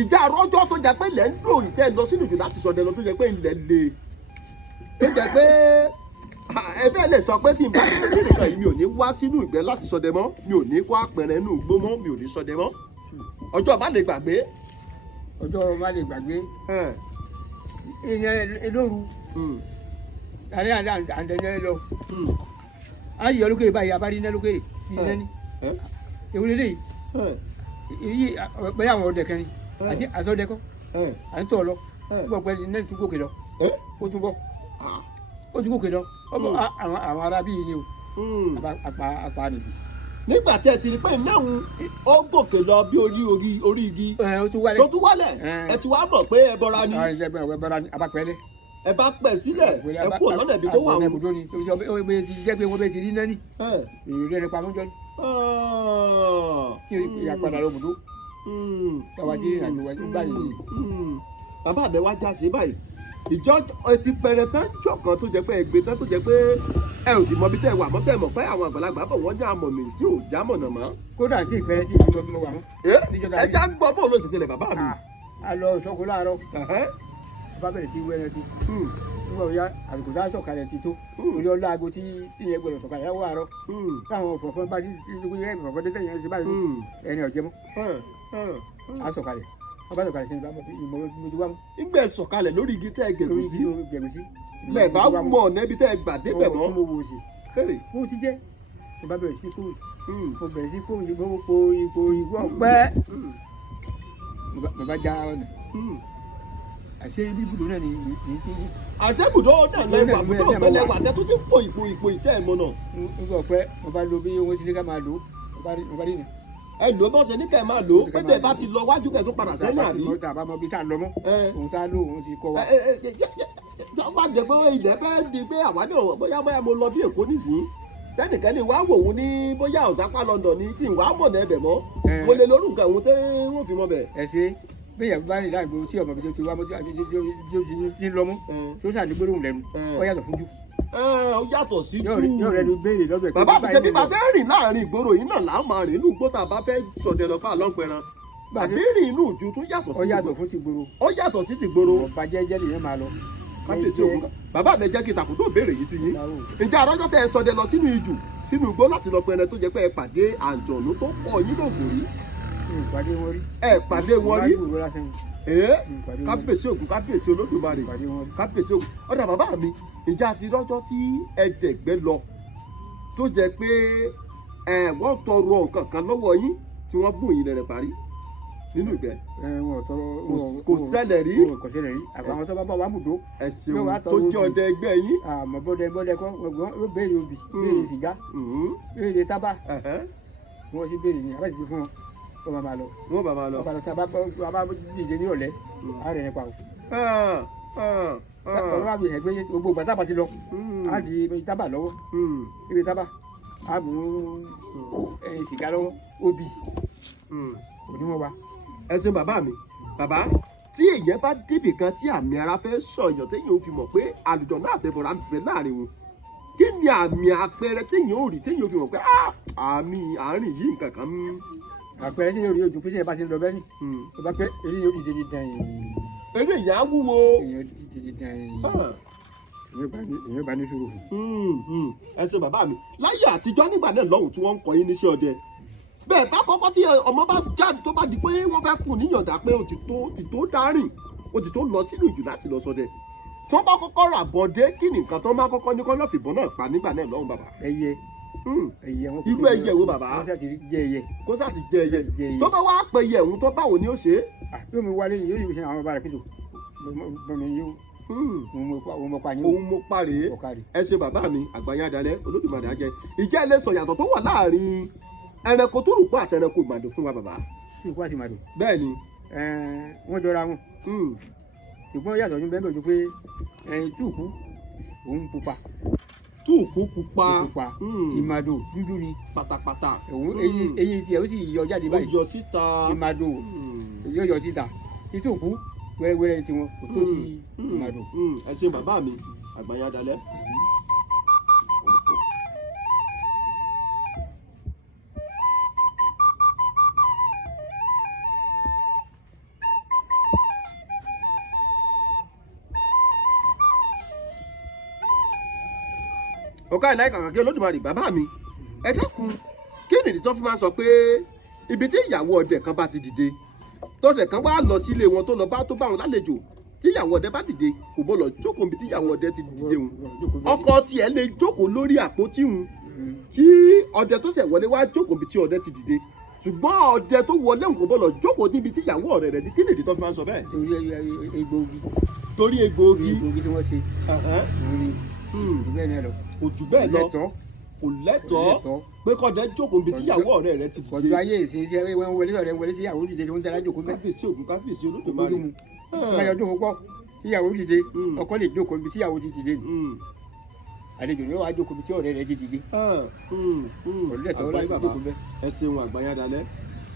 ìjà àrọ́jọ́ tó jẹ́ pé ilẹ̀ ń lò ìtẹ́ lọ sínú ìjù láti sọdẹ lọ tó jẹ́ pé ilẹ̀ le tó jẹ́ pé ẹ fẹ́ lè sọ pé tí n bá ní nìkan yìí mi ò ní wá sínú ìgbẹ́ láti sọdẹ mọ́ mi ò ní kó àpẹẹrẹ inú igbó mọ́ mi ò ní sọdẹ mọ́ ọjọ́ má lè gbàgbé. ọjọ́ má lè gbàgbé ìyẹn elóru àárẹ̀ àǹdẹ̀yẹ lọ ayọ̀ lókèrè báyìí abárí iná lókèrè iná ní ewúrẹ́ lẹ́yìn èyí pẹ̀lú àwọn ọdẹ kẹrin àti àtọ́dẹ́kọ́ à ń tọ̀ lọ gbọ́ pé iná tún gòkè lọ ó tún bọ̀ ó tún gòkè lọ àwọn ará bíi ni o apá nìyí. nígbà tí ẹ ti rí pé náà ó gòkè lọ bí orí igi tó tún wálẹ̀ ẹ ti wá mọ̀ pé ẹ bọra ni ẹ bá pẹ̀ sílẹ̀ ẹ kú ọ̀nà ibi tó wà wọn. jẹ́ pé wọ́n bẹ ti rí náà ní èrè rẹ̀ pamọ́ jọ ní. ìyá padà lọ bùdó káwá tí ìrìnàjò wájú báyìí. bàbá mi wá já sí báyìí ìjọ ti pẹrẹ tán jọkan tó jẹ́ pé ẹgbẹ́ tán tó jẹ́ pé ẹ ò sì mọ ibi tẹ́ ẹ wà mọ́sẹ̀ mọ̀ pé àwọn àgbàlagbà bọ̀ wọ́n ní àmọ̀ mi tí ò já mọ̀nà mọ́. kódà sí ìfẹ́ sí ìfẹ́ tí mo wà mọ́. ẹ já ń gbọ́ bóun ló ṣe ṣẹlẹ̀ bàbá mi. a lọ sọ́kò láàárọ̀ bá bẹ̀rẹ̀ sí wẹ́rẹ́ sí nígbà wo ya àsìkò tá a sọ̀kalẹ̀ ti tó orí ọlọ́ aago tí ìyẹn gbọ́dọ̀ sọ̀kalẹ̀ láwọ̀ àárọ̀ táwọn ọ̀fọ̀fọ̀ bá ti yẹ ìfọ̀fọ̀ dé sẹ́yìn ẹ̀ṣẹ̀ báyìí ẹni ọ̀jẹ̀ mọ́ a sọ̀kalẹ̀ wọ́n bá sọ̀kalẹ̀ sẹ́yìn bá mọ̀ ìmọ̀ ojú wa mọ́. ìgbẹ́ sọ̀kalẹ̀ lórí igi tẹ́ ẹ gẹ̀gùn sí lẹ̀ bá mọ̀ nẹ́bi tẹ́ ẹ gbà débẹ̀ mọ́. mo ti jẹ́ mo bá bẹ̀rẹ̀ sí kóòlù mo bẹ̀rẹ̀ sí kóòlù ipò ìgbọ́ pẹ́ mo bá já ọ̀nà àṣẹ ibi ibùdó náà ni ti ní. àṣẹ ibùdó náà lẹ́wà ibùdó ọ̀pẹ̀lẹ̀wà tẹ́ tó ti ń pò ìpò ìtẹ́ ẹ̀ mọ́ náà. n gbọ́ pé mo bá lo bí wọ́n ti ní ká máa lò mo bá rí ni. ẹ lò ó bọ́ ṣe ní kẹ́ ẹ máa lò ó pé tẹ́ ẹ bá ti lọ wájú kẹ́ ẹ tó padà sẹ́yìn àbí. tàbá mọ bí tá a lọ mọ́ òun tá a lò òun ti kọ́ wa. tó bá jẹ pé ilẹ̀ fẹ́ di pé àwa náà bóyá mo lọ bí Èkó nísìnyí tẹ́nìkẹ́ni wá wò ó ní bóyá Ọ̀sápá London ni kí n wá mọ̀ náà ẹ̀bẹ̀ mọ́. mo lè lórúkọ nǹkan àwọn tẹ́ wọ́n fi mọ bẹ̀. ẹ ṣe bẹ́ẹ̀ bá rìn láàgbò tí ọmọ bíi ti wá mọ́ tí lọ mú tó ṣàdégbòrò lẹ́nu ó yàtọ̀ fún jù. ó yàtọ̀ sí jù. yóò rẹ ní béèrè lọ́dọ̀ ẹ̀. bàbá mi ṣe bí bá fẹ́ rìn láàrin ìgboro yìí náà làá máa rìn inú igbó tá a bá fẹ́ sọdẹ lọ fáà lọ́pẹ̀ràn. àbí rìn inú ìjú tún yàtọ̀ sí. ó yàtọ̀ fún ti gboro. ó yàtọ̀ sí ti gboro. ọba jẹ́jẹ́ nìyẹn máa lọ. kábíyèsí òun bàbá mi jẹ́ kí takùn tó béèrè yìí sí yín. ǹjẹ́ àrọ́jọ́ tẹ ẹ sọdẹ lọ sínú ìjù sínú igbó láti lọ pẹrẹ tó jẹ́ pé ẹ pàdé àǹjọ̀nú tó kọ yín lóògùn rí. pàdé wọn rí. ẹ pàdé wọn rí. kábíyèsí ògùn kábíyèsí olódùmarè kábíyèsí ògùn ọ̀dà bàbá mi ǹjẹ́ àti rọ́jọ́ tí ẹ̀ẹ́dẹ̀gbẹ́ lọ tó jẹ́ pé wọ́n tọrọ nǹkan kan lọ́wọ́ yín tí wọ́n bùn yín lẹ́rẹ̀ parí nínú ìgbẹ́. kò ṣẹlẹ̀ rí. kò ṣẹlẹ̀ rí àbáwọn tó bá bá wà bùdó. ẹ̀sìn tó jẹ́ ọdẹ ẹgbẹ́ yín. àmọ́ bọ́dẹ kọ́ ó béèrè obì béèrè sìgá béèrè tábà wọ́n sì béèrè ní àbájáde fún wọn wọ́n bá máa lọ. wọ́n bá máa lọ. ọba lọ sí abá dìde ní ọ̀lẹ́ àárẹ̀ nípa o. ọ̀rọ̀ àbí ẹ̀ pé gbogbo ìgbà tábà ti lọ á di tábà lọ́wọ́ ibi tábà á mú sìgá lọ́wọ́ obì onímọ̀ wa. ẹ ṣe bàbá mi bàbá tí èèyàn bá débì kan tí àmì ara fẹ́ sọ̀yàn téèyàn ò fi mọ̀ pé àlùjọ náà bẹ̀bọ̀rà ń bẹ láàrin wọn kí ni àmì àpẹẹrẹ téèyàn ò rí téèyàn ò fi mọ̀ pé àmì àárín yìí nǹkan kan mú. àpẹẹrẹ tí yóò rí ojú pé tí ẹ bá ti lọ bẹ́ẹ̀ ni tó bá pẹ́ eré yóò dìde di dàn yìí. eré ìyá wúwo. èèyàn dìde di dàn yìí. èèyàn bá ní sùúrù. ẹ ṣe bàbá mi láyé àtijọ́ nígbà náà lọ́hùn tí wọ́n ń kọ́ yín níṣẹ́ ọdẹ bẹ́ẹ̀ bá kọ́kọ́ tí ọmọ bá jáde tó bá di pé wọ́n fẹ́ fún níyànjá pé ó ti tó dárìn ó ti tó lọ sínú ìjù láti lọ ṣọdẹ tó bá kọ́kọ́ rà bọ́dé kí ni nǹkan tó máa kọ́kọ́ ní kọ́ lọ́ọ́ fìbọn náà pa nígbà náà lọ́hùn bàbá. ẹyẹ wọn irú ẹyẹ wo bàbá kó sàti jẹ ẹyẹ tó bá wá pẹ ẹyẹ òun tó báwo ni ó ṣe. yóò mi wálé yóò yóò ṣe àwọn ọba rẹ pẹ̀tọ́ bọmi yóò òun mọ pa yín. òun mọ pa rèé ẹ ṣe bàbá mi àgbáyé adalẹ Olódùmarè á jẹ ìjẹ́ ilé sọ yàtọ̀ tó wà láàrin ẹranko tó rù pé àti ẹranko ìmàdò fún wa bàbá. ìkú àti ìmàdò. bẹ́ẹ̀ ni. wọ́n jọra wọn. ṣùgbọ́n yàtọ̀ ní bẹ́ẹ̀ bẹ́ẹ̀ pé túùkú òun pupa. túùkú pupa. ìmàdò dúdú ni. pátápátá. eyín tiẹ̀ ó sì yọ jáde báyìí. ó yọ síta. ìmàdò yóò yọ síta. túùkú wẹ́rẹ́wẹ́rẹ́ tiwọn kò tó ti ìmàdò. ẹ ṣe bàbá mi àgbáyé adalẹ. ọ̀gá ìláyà kàkà kí Olódùmarè bàbá mi ẹ dákun kí nìdí tó fi máa ń sọ pé ibi tí ìyàwó ọdẹ kan bá ti dìde tọ́dẹ̀ kan wá lọ sílé wọn tó lọ bá tó bá wọn lálejò tí ìyàwó ọdẹ bá dìde kò bọ́ lọ jókòó níbi tí ìyàwó ọdẹ ti dìde wọn ọkọ tiẹ̀ lè jókòó lórí àpótí wọn kí ọdẹ tó ṣẹ̀ wọlé wá jókòó níbi tí ọdẹ ti dìde ṣùgbọ́n ọdẹ tó wọlé nǹkan bọ́ lọ jókòó níbi tí ìyàwó ọ̀rẹ́ rẹ̀ ti kí nìdí tó fi máa ń sọ bẹ́ẹ̀. torí egbòogi tí wọ́n ṣe kò jù bẹ́ẹ̀ lọ kò lẹ́tọ̀ọ́ pé kọ́dẹ jókòó níbi tí ìyàwó ọ̀rẹ́ rẹ̀ ti dìde. kọjú ayé ìsinsìnyí wọn wọlé sí ìyàwó dìde tó ń dára jókòó bẹ́ẹ̀. kábíyèsí ògùn kábíyèsí Olódùmarè. báyọ̀ dún púpọ̀ tí ìyàwó dìde ọkọ lè jókòó níbi tí ìyàwó ti dìde àlejò ni ó wá jókòó níbi tí ọ̀rẹ́ rẹ̀ ti dìde. ẹ ṣeun àgbáyé adalẹ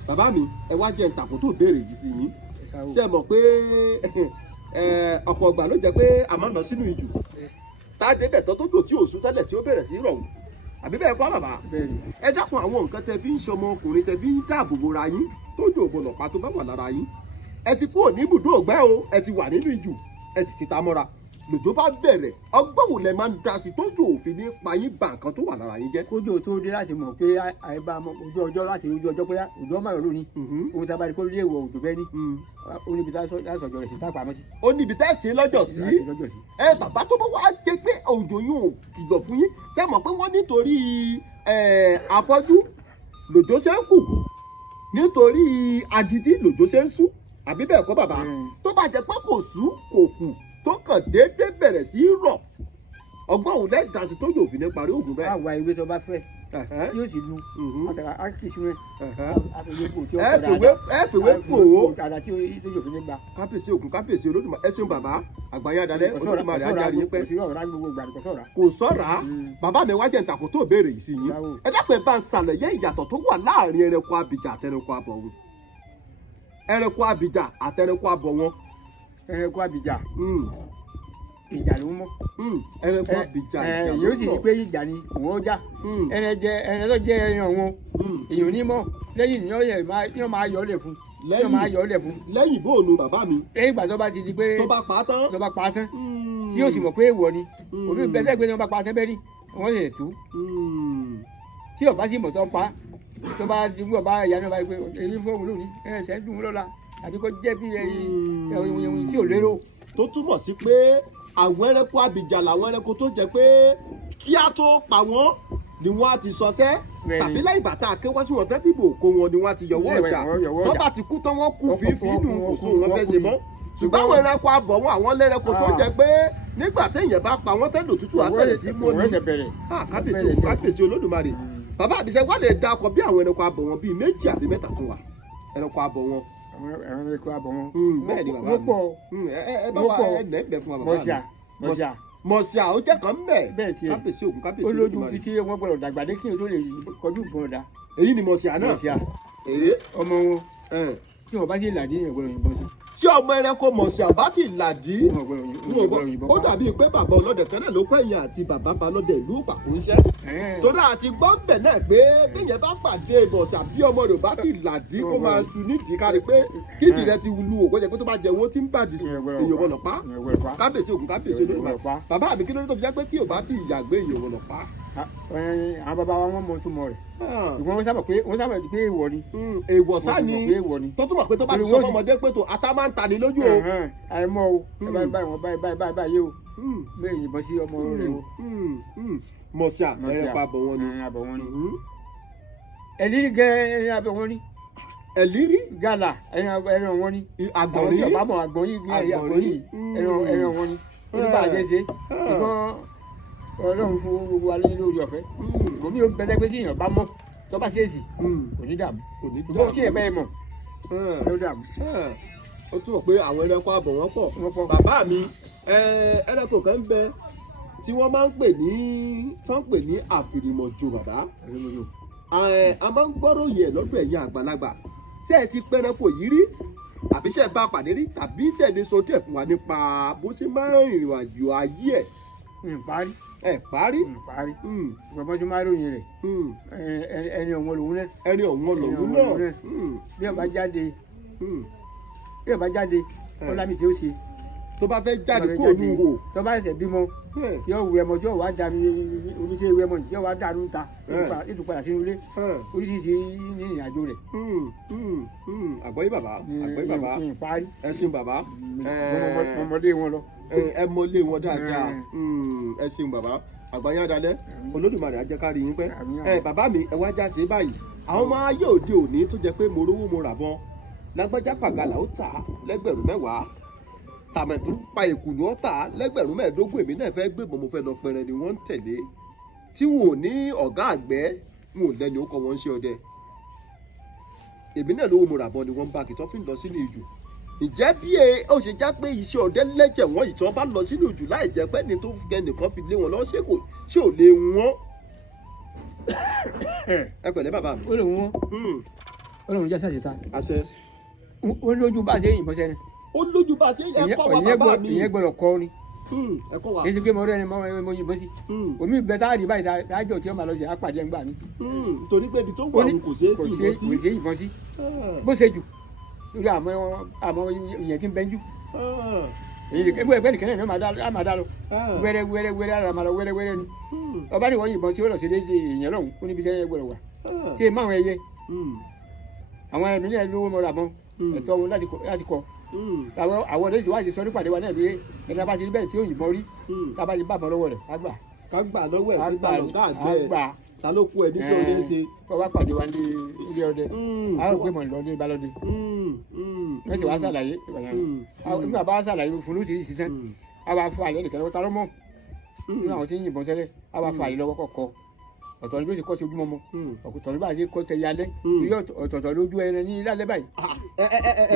bàbá mi ẹ wá jẹ́ ntàkùn tó béèrè yìí sí yín ṣé ẹ mọ̀ pé ọ̀pọ̀ ọgbà ló jẹ́ pé àmọ́ lọ sínú ìjù tá a débẹ̀ tán tó dò tí òṣù tẹ́lẹ̀ tí ó bẹ̀rẹ̀ sí rọ̀hún àbí bẹ́ẹ̀ kọ́ bàbá ẹ dákun àwọn nǹkan tẹ fi ń ṣọmọ ọkùnrin tẹ fi ń dáàbò bo ra yín tó jò ògbọ̀nàpá tó bá wà lára yín ẹ ti kúrò ní ibùdó ògbẹ́ o ẹ ti wà nínú ìjù ẹ sì ti ta mọ́ra lòjó bá bẹ̀rẹ̀ ọgbọ́n wò lẹ máa ń da sí tójú òfin ní pa yín ba nǹkan tó wà lára yín jẹ́. kójú tó dé láti mọ̀ pé àìbá ojú ọjọ́ láti ojú ọjọ́ pé òjò máa rò ní ohun tí a bá rí kó lè wọ òjò bẹ́ẹ̀ ni ó níbi tá a sọ̀jọ̀ rẹ̀ sí tá a pamọ́ sí. ó níbi tá a ṣe lọ́jọ́ sí ẹ bàbá tó bá wá jẹ́ pé òjò yóò kìlọ̀ fún yín ṣé mọ̀ pé wọ́n nítorí afọ́jú lòjó ṣe ń kù nítorí adití lòjó ṣe ń sú àbí bẹ́ẹ̀ kọ́ bàbá tó bá jẹ́ pé kò sú kò kù tó kàn déédéé bẹ̀rẹ̀ sí í rọ̀ ọgbọ́n òun lẹ́ẹ̀dásí tó yóò fi ní parí oògùn bẹ́ẹ̀. àwa ìwé tó bá fẹ́ tí yóò sì lu àtàrà ákìsí rẹ̀ àfẹ̀wépo tí ó ẹ fìwé pò ó àdá tí yóò fi ní gbà. kábíyèsí ògùn kábíyèsí Olódùmarè ẹ ṣeun bàbá àgbáyé adalẹ Olódùmarè ajáre yín pẹ́. kò sọ́ra bàbá mi wájà ìtàkùn tó béèrè yìí sí yín ẹ dápẹ́ bá ń ṣàlàyé ìyàtọ̀ tó wà láàrin ẹranko abìjà àtẹranko abọ̀wọ̀n ẹranko abìjà àtẹranko abọ̀wọ̀n. ẹranko abìjà ìjà ló mọ. ẹranko abìjà ìjà ló mọ. yóò sì ní pé ìjà ni òun ó jà ẹran tó jẹ ẹran wọn èèyàn onímọ̀ lẹ́yìn ni yóò máa yọ ọ́ lẹ̀ fún lẹ́yìn bóònù bàbá mi. lẹ́yìn ìgbà tó bá ti di pé tó bá pa á tán tí yóò sì mọ̀ pé èèwọ̀ ni òbí bẹ́sẹ̀ pé tí wọ́n bá pa á tán bẹ́ẹ̀ ni wọ́n lè tú tí ọba sì mọ̀ tó pa tó bá dìgbò bá ìyá náà báyìí pé èyí fún òun lónìí ẹsẹ̀ ń dùn ún lọ́la àbí kó jẹ́ bí ẹyin tí ò lérò. tó túmọ̀ sí pé àwọn ẹranko abìjà làwọn ẹranko tó jẹ́ pé kí á tó pa wọ́n ni wọ́n á ti sọsẹ́ tàbí lẹ́yìn bàtà akéwọ́ sí wọn tẹ́tí bò kó wọn ni wọ́n á ti yọwọ́ ọjà tó bá ti kú tán wọ́n kú fífi inú kò sóhun wọn fẹ́ ṣe mọ́ ṣùgbọ́n àwọn ẹranko abọ̀ wọn àwọn lẹ́ranko tó jẹ́ pé nígbà téèyàn bá pa wọ́n tẹ́lẹ̀ òtútù abẹ́rẹ́ sí mọ́ ni kábíyèsí Olódùmarè bàbá àbíṣẹ́ wà lè dákọ̀ bí àwọn ẹranko abọ̀ wọn bíi 2 àbí 3 fún wa ẹranko abọ̀ wọn. ẹranko abọ̀ wọn. bẹ́ẹ̀ ni bàbá mi ẹ bá wa ẹ nẹ́ẹ̀bẹ̀ fún wa bàbá mi mọ̀ọ́síà ó jẹ́ kan bẹ́ẹ̀ kábíyèsí Ògún kábíyèsí Olódùmarè. olójú tí wọ́n gbọ́dọ̀ dàgbà dé kí n tó lè kọjú ìbọn ọ̀dà. èyí ni mọ̀ọ́síà náà. ọmọ wọn tí wọ́n bá sì làdí ìyẹn gbọ́dọ̀ yìnbọn sí. tí ọmọ ẹranko mọ̀ọ́síà bá ti làdí ó dàbí pé bàbá ọlọ́dẹ kan náà ló pẹ̀yìn àti bàbá balọ́dẹ ìlú pàkóńṣẹ́ torí àti gbọ́n bẹ̀ náà pé bíyẹn bá pàdé mọ̀ọ́síà bí ọmọ rẹ̀ bá ti làdí kó máa sun nídìí kárí pé kídì rẹ ti lu òkú jẹ pé tó bá jẹ owó tí ń bàdì èèyàn wọlọ̀ pa kábíyèsí Ògún kábíyèsí Olódùmarè bàbá mi kí ló dé tó fi jẹ́ pé tí ò bá ti yàgbé èèyàn wọlọ̀ pa. àwọn bàbá wa wọn mọ túmọ̀ rẹ̀ ìwọ́n wọ́n sábà pé èèwọ̀ ni. èèwọ̀ sá ni tó túmọ̀ pé tó bá ti sọ fọmọdé pé tó ata máa ń ta ni lójú o. àìmọ̀ o báyìí o bẹ́ẹ̀ yìnbọn sí ọmọ rẹ̀ o. mọ̀ọ́síà ẹ̀rẹ̀pà àbọ̀ wọn ni. ẹ̀lírí gan ẹ̀rẹ̀ àbọ̀ wọn ni. ẹ̀lírí. gàlà ẹ̀rẹ̀ wọn ni. àgbọ̀nrín. àwọn tí ọba mọ̀ àgbọ̀nrín ẹ̀rẹ̀ wọn ni. oníbà àjẹsẹ ṣùgbọ́n Ọlọ́run fún gbogbo wa lórí ọ̀fẹ́ omi ò bẹ́ẹ̀ pé tí èèyàn bá mọ̀ tó bá ṣèèṣì kò ní dààmú ṣùgbọ́n tí èèyàn bẹ́ẹ̀ mọ̀ ló dààmú. ó túmọ̀ pé àwọn ẹranko àbọ̀ wọn pọ̀ bàbá mi ẹranko kan ń bẹ tí wọ́n máa ń pè ní àfìrìmọ̀jò bàbá a máa ń gbọ́rọ̀ yẹ̀ lọ́dọ̀ ẹ̀yin àgbàlagbà ṣé ẹ ti pẹ́ ẹranko yìí rí àbí ṣé ẹ bá pàdé rí tàbí ṣé ẹ lè sọ díẹ̀ fún wa nípa bó ṣe máa ń rìnrìn àjò ayé ẹ̀. parí. gbọ̀ngbọ́n máa ròyìn rẹ̀ ẹni ọ̀wọ́n lòun náà bí ọba jáde ọlámi tí ó ṣe. tó bá fẹ́ jáde kó olú wò. tó bá ṣẹ̀ṣẹ̀ bímọ tí ó wù ẹmọ tí ó wà dànù oníṣẹ́ ìwé ẹmọ tí ó wà dànù ta ètò padà sínú ilé oríṣiríṣi ní ìrìnàjò rẹ̀. àgbọ̀yé bàbá ẹ ṣeun bàbá ọmọdé wọn lọ. ẹ mọlé wọn dáadáa ẹ ṣeun bàbá àgbáyé adalẹ Olódùmarè á jẹ́ ká rí yín pẹ́. bàbá mi ẹ wá já sí báyìí àwọn ọmọ ayé òde òní tó jẹ́ pé mo rówó mo rà bọ́n lágbájá pàgàlà ó tà á lẹ́gbẹ̀rún 10 tàmẹ̀tù pa èkùnú ọ̀tà lẹ́gbẹ̀rún 15 èmi náà fẹ́ gbébọn mo fẹ́ lọ pẹrẹ ni wọ́n ń tẹ̀lé tí wọn ò ní ọ̀gá àgbẹ̀ wọn ò lẹ́ni ó kọ́ wọn ṣe ọdẹ èmi náà lówó mo rà bọ́n ni wọ́n ń bá kìtọ́ fi ń lọ sínú ìjù ìjẹ́ bí ó ṣe já pé iṣẹ́ ọdẹ lẹ́jẹ̀ wọ́n ìtàn bá lọ sínú ìjù láì jẹ́ pé ní tó kẹ́ nìkan fi lé wọn lọ ṣé ò lè wọ́n. ẹ pẹ̀lẹ́ bàbá mi. ó lè wọ́n Ọlọ́run jẹ́ sàṣetà. àṣẹ. ó lójú bá a ṣe yìnbọn sẹ́ni. ó lójú bá a ṣe ẹ kọ́ wa bàbá mi. ìyẹn gbọ́dọ̀ kọ́ ni. ẹ kọ́ wa. èsì pé mo rẹ́ ni mo yìnbọn sí. omi bẹ táàdì báyìí táàjọ tí ó máa lọ sí àpàdé ẹ̀ ń gbà mí. torí pé ibi tó wà kò ṣe é yìnbọn sí. bó ṣe jù lórí àmọ́ ìyẹn tí ń bẹ́ńjú. èyí ẹgbẹ́ nìkan náà máa dá lọ wẹ́rẹ́ àràmàlà wẹ́rẹ́ ni ọba ni wọ́n yìnbọn tí ó lọ sí déédéé èèyàn lọ́hùn ó níbi iṣẹ́ gbọ́dọ̀ wà ṣé máwọn ẹyẹ àwọn ẹ̀mí náà lówó mọ́ra mọ́ ẹ̀tọ́ wọn láti kọ́ àwọn ọ̀dọ́ ìṣòwò àti sọ nípàdé wa náà bí ẹni abá ti rí bẹ́ẹ̀ tí ó yìnbọn rí tábà ti bá àbọ̀ lọ́wọ́ rẹ̀ ká gbà lọ́wọ́ ẹ̀ nígbà lọ́gá àgbẹ̀ ta ló kú ẹ níṣẹ́ òde ṣe. kọ́ wá pàdé wa ní ilé ọdẹ a ó gbé mọ̀ lọ́dẹ ìbálòdẹ wọ́n sì wá ṣàlàyé nígbà bá ṣàlàyé fún lóṣìṣì sísẹ́ a wá fún àlẹ́ nìkan lọ́wọ́ ta ló mọ̀ nínú àwọn tí ń yìnbọn sẹ́lẹ̀ á wá fa ìlọ́wọ́ kọ̀ọ̀kọ́ ọ̀tọ̀ ni bí ó ti kọ́ sí ojúmọ́ mọ́ ọ̀tọ̀ ni bá a ṣe kọ́ tẹ yálẹ́ ilé ọ̀tọ̀ọ̀tọ̀ lójú ẹran ní lálẹ́ báyìí.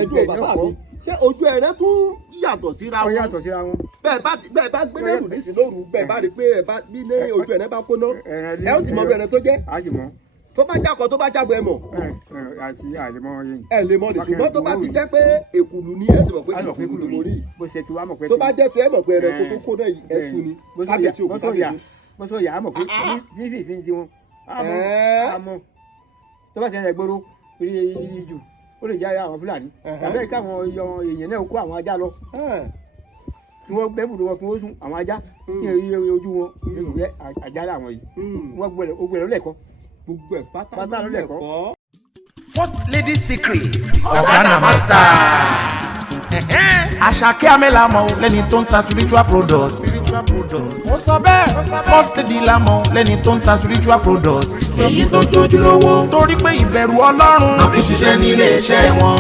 ẹ̀dùn bàbá mi ṣé ojú ẹran tún yàtọ̀ síra wọn. ó yàtọ̀ síra wọn. bẹ́ẹ̀ bá gbé lẹ́rù nísìn lóru bẹ́ẹ̀ bá rí pé ẹ bá bí ní ojú ẹran bá kóná ẹ ó ti mọ ọdún ẹran tó jẹ́. a sì mọ. tó bá jákọ tó bá jábọ ẹ mọ̀. àti àlèmọ yẹn. ẹ lè mọ ní ṣùgbọ́n tó bá ti jẹ́ pé èkùlù ni ẹ ti mọ̀ pé èkùlù ni mo rí. bó ṣe ti wá mọ̀ pé tó bá jẹ́ tó ẹ mọ̀ pé ẹran kó tó kó náà ẹ tu ni. kábíyèsí òkú kábíyèsí. bọ́sọ̀ yà á mọ̀ pé fífi ìfín ti wọn. àmọ́ tó bá ṣe ẹ̀ gbóró rí jù ó lè já àwọn Fúlàní tàbí káwọn èèyàn náà kó àwọn ajá lọ kí wọ́n gbẹ́ bùdó wọn kí wọ́n sún àwọn ajá kí wọ́n rí ojú wọn ìwé ajá làwọn yìí wọ́n gbẹ̀rẹ̀ lẹ́kọ̀ọ́ gbogbo ẹ̀ pátá lẹ́kọ̀ọ́. First lady secret ọ̀gá master. Àṣàkẹ́ Amẹ́lámọ̀ lẹ́ni tó ń ta spiritual products. Mo sọ bẹ́ẹ̀ first lady lámọ̀ lẹ́ni tó ń ta spiritual products. Èyí tó jójú lówó torí pé ìbẹ̀rù Ọlọ́run náà fi ṣiṣẹ́ nílé iṣẹ́ wọn.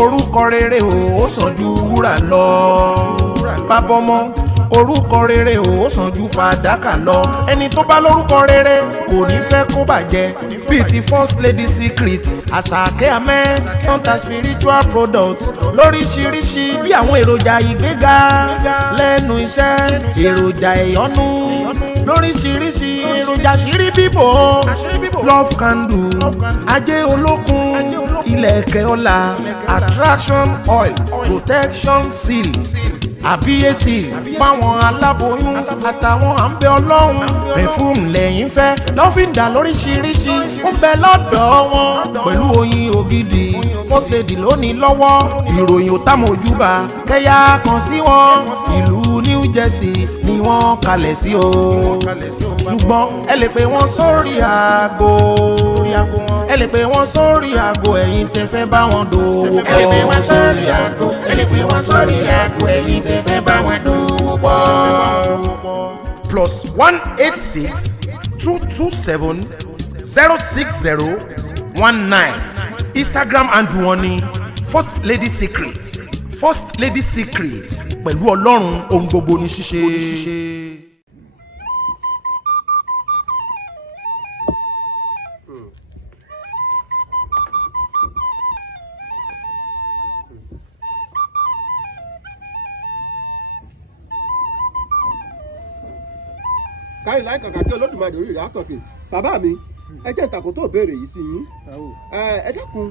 Orúkọ rere ó sàn ju wúrà lọ. Bàbá ọmọ orúkọ rere ó sàn ju fàdákà lọ. Ẹni tó bá lórúkọ rere kò ní fẹ́ kó bàjẹ́. Bíi ti first lady secrets Àṣàkẹ́ Amẹ́ tó ń ta spiritual products lóríṣiríṣi bí àwọn èròjà ìgbéga lẹ́nu iṣẹ́ èròjà ìyọ́nú lóríṣiríṣi èròjà àṣírí bíbò love candle ajé olókun ilẹ̀kẹ̀ ọlá attraction oil protection seal àbíyèsí fáwọn aláboyún àtàwọn àǹbẹ ọlọ́run perfume lẹ́yìn fẹ́ lọ́fíńdà lóríṣiríṣi ó bẹ lọ́dọ̀ wọn pẹ̀lú oyin ògidì first lady lónìí lọ́wọ́ ìròyìn òtàmójúbà kẹ́yà kan sí wọn ìlú New Jersey ni wọ́n kalẹ̀ sí o ṣùgbọ́n ẹ lè pè wọ́n sórí aago ẹ lè pè wọ́n sórí aago ẹ̀yin tẹ́ fẹ́ bá wọn dòwò pọ̀ ẹ lè pè wọ́n sórí aago ẹ lè pè wọ́n sórí aago ẹ̀yin tẹ́ fẹ́ bá wọn dòwò pọ̀. +186 227 06019 Instagram handle wọn ni first lady secret pẹ̀lú Ọlọ́run ohun gbogbo ní ṣíṣe. kárí láì kàkà kí Olódùmarè orí rẹ̀ àtọ̀kè bàbá mi ẹ jẹ́ ìtàkùn tó béèrè yìí sí yín ẹ dákun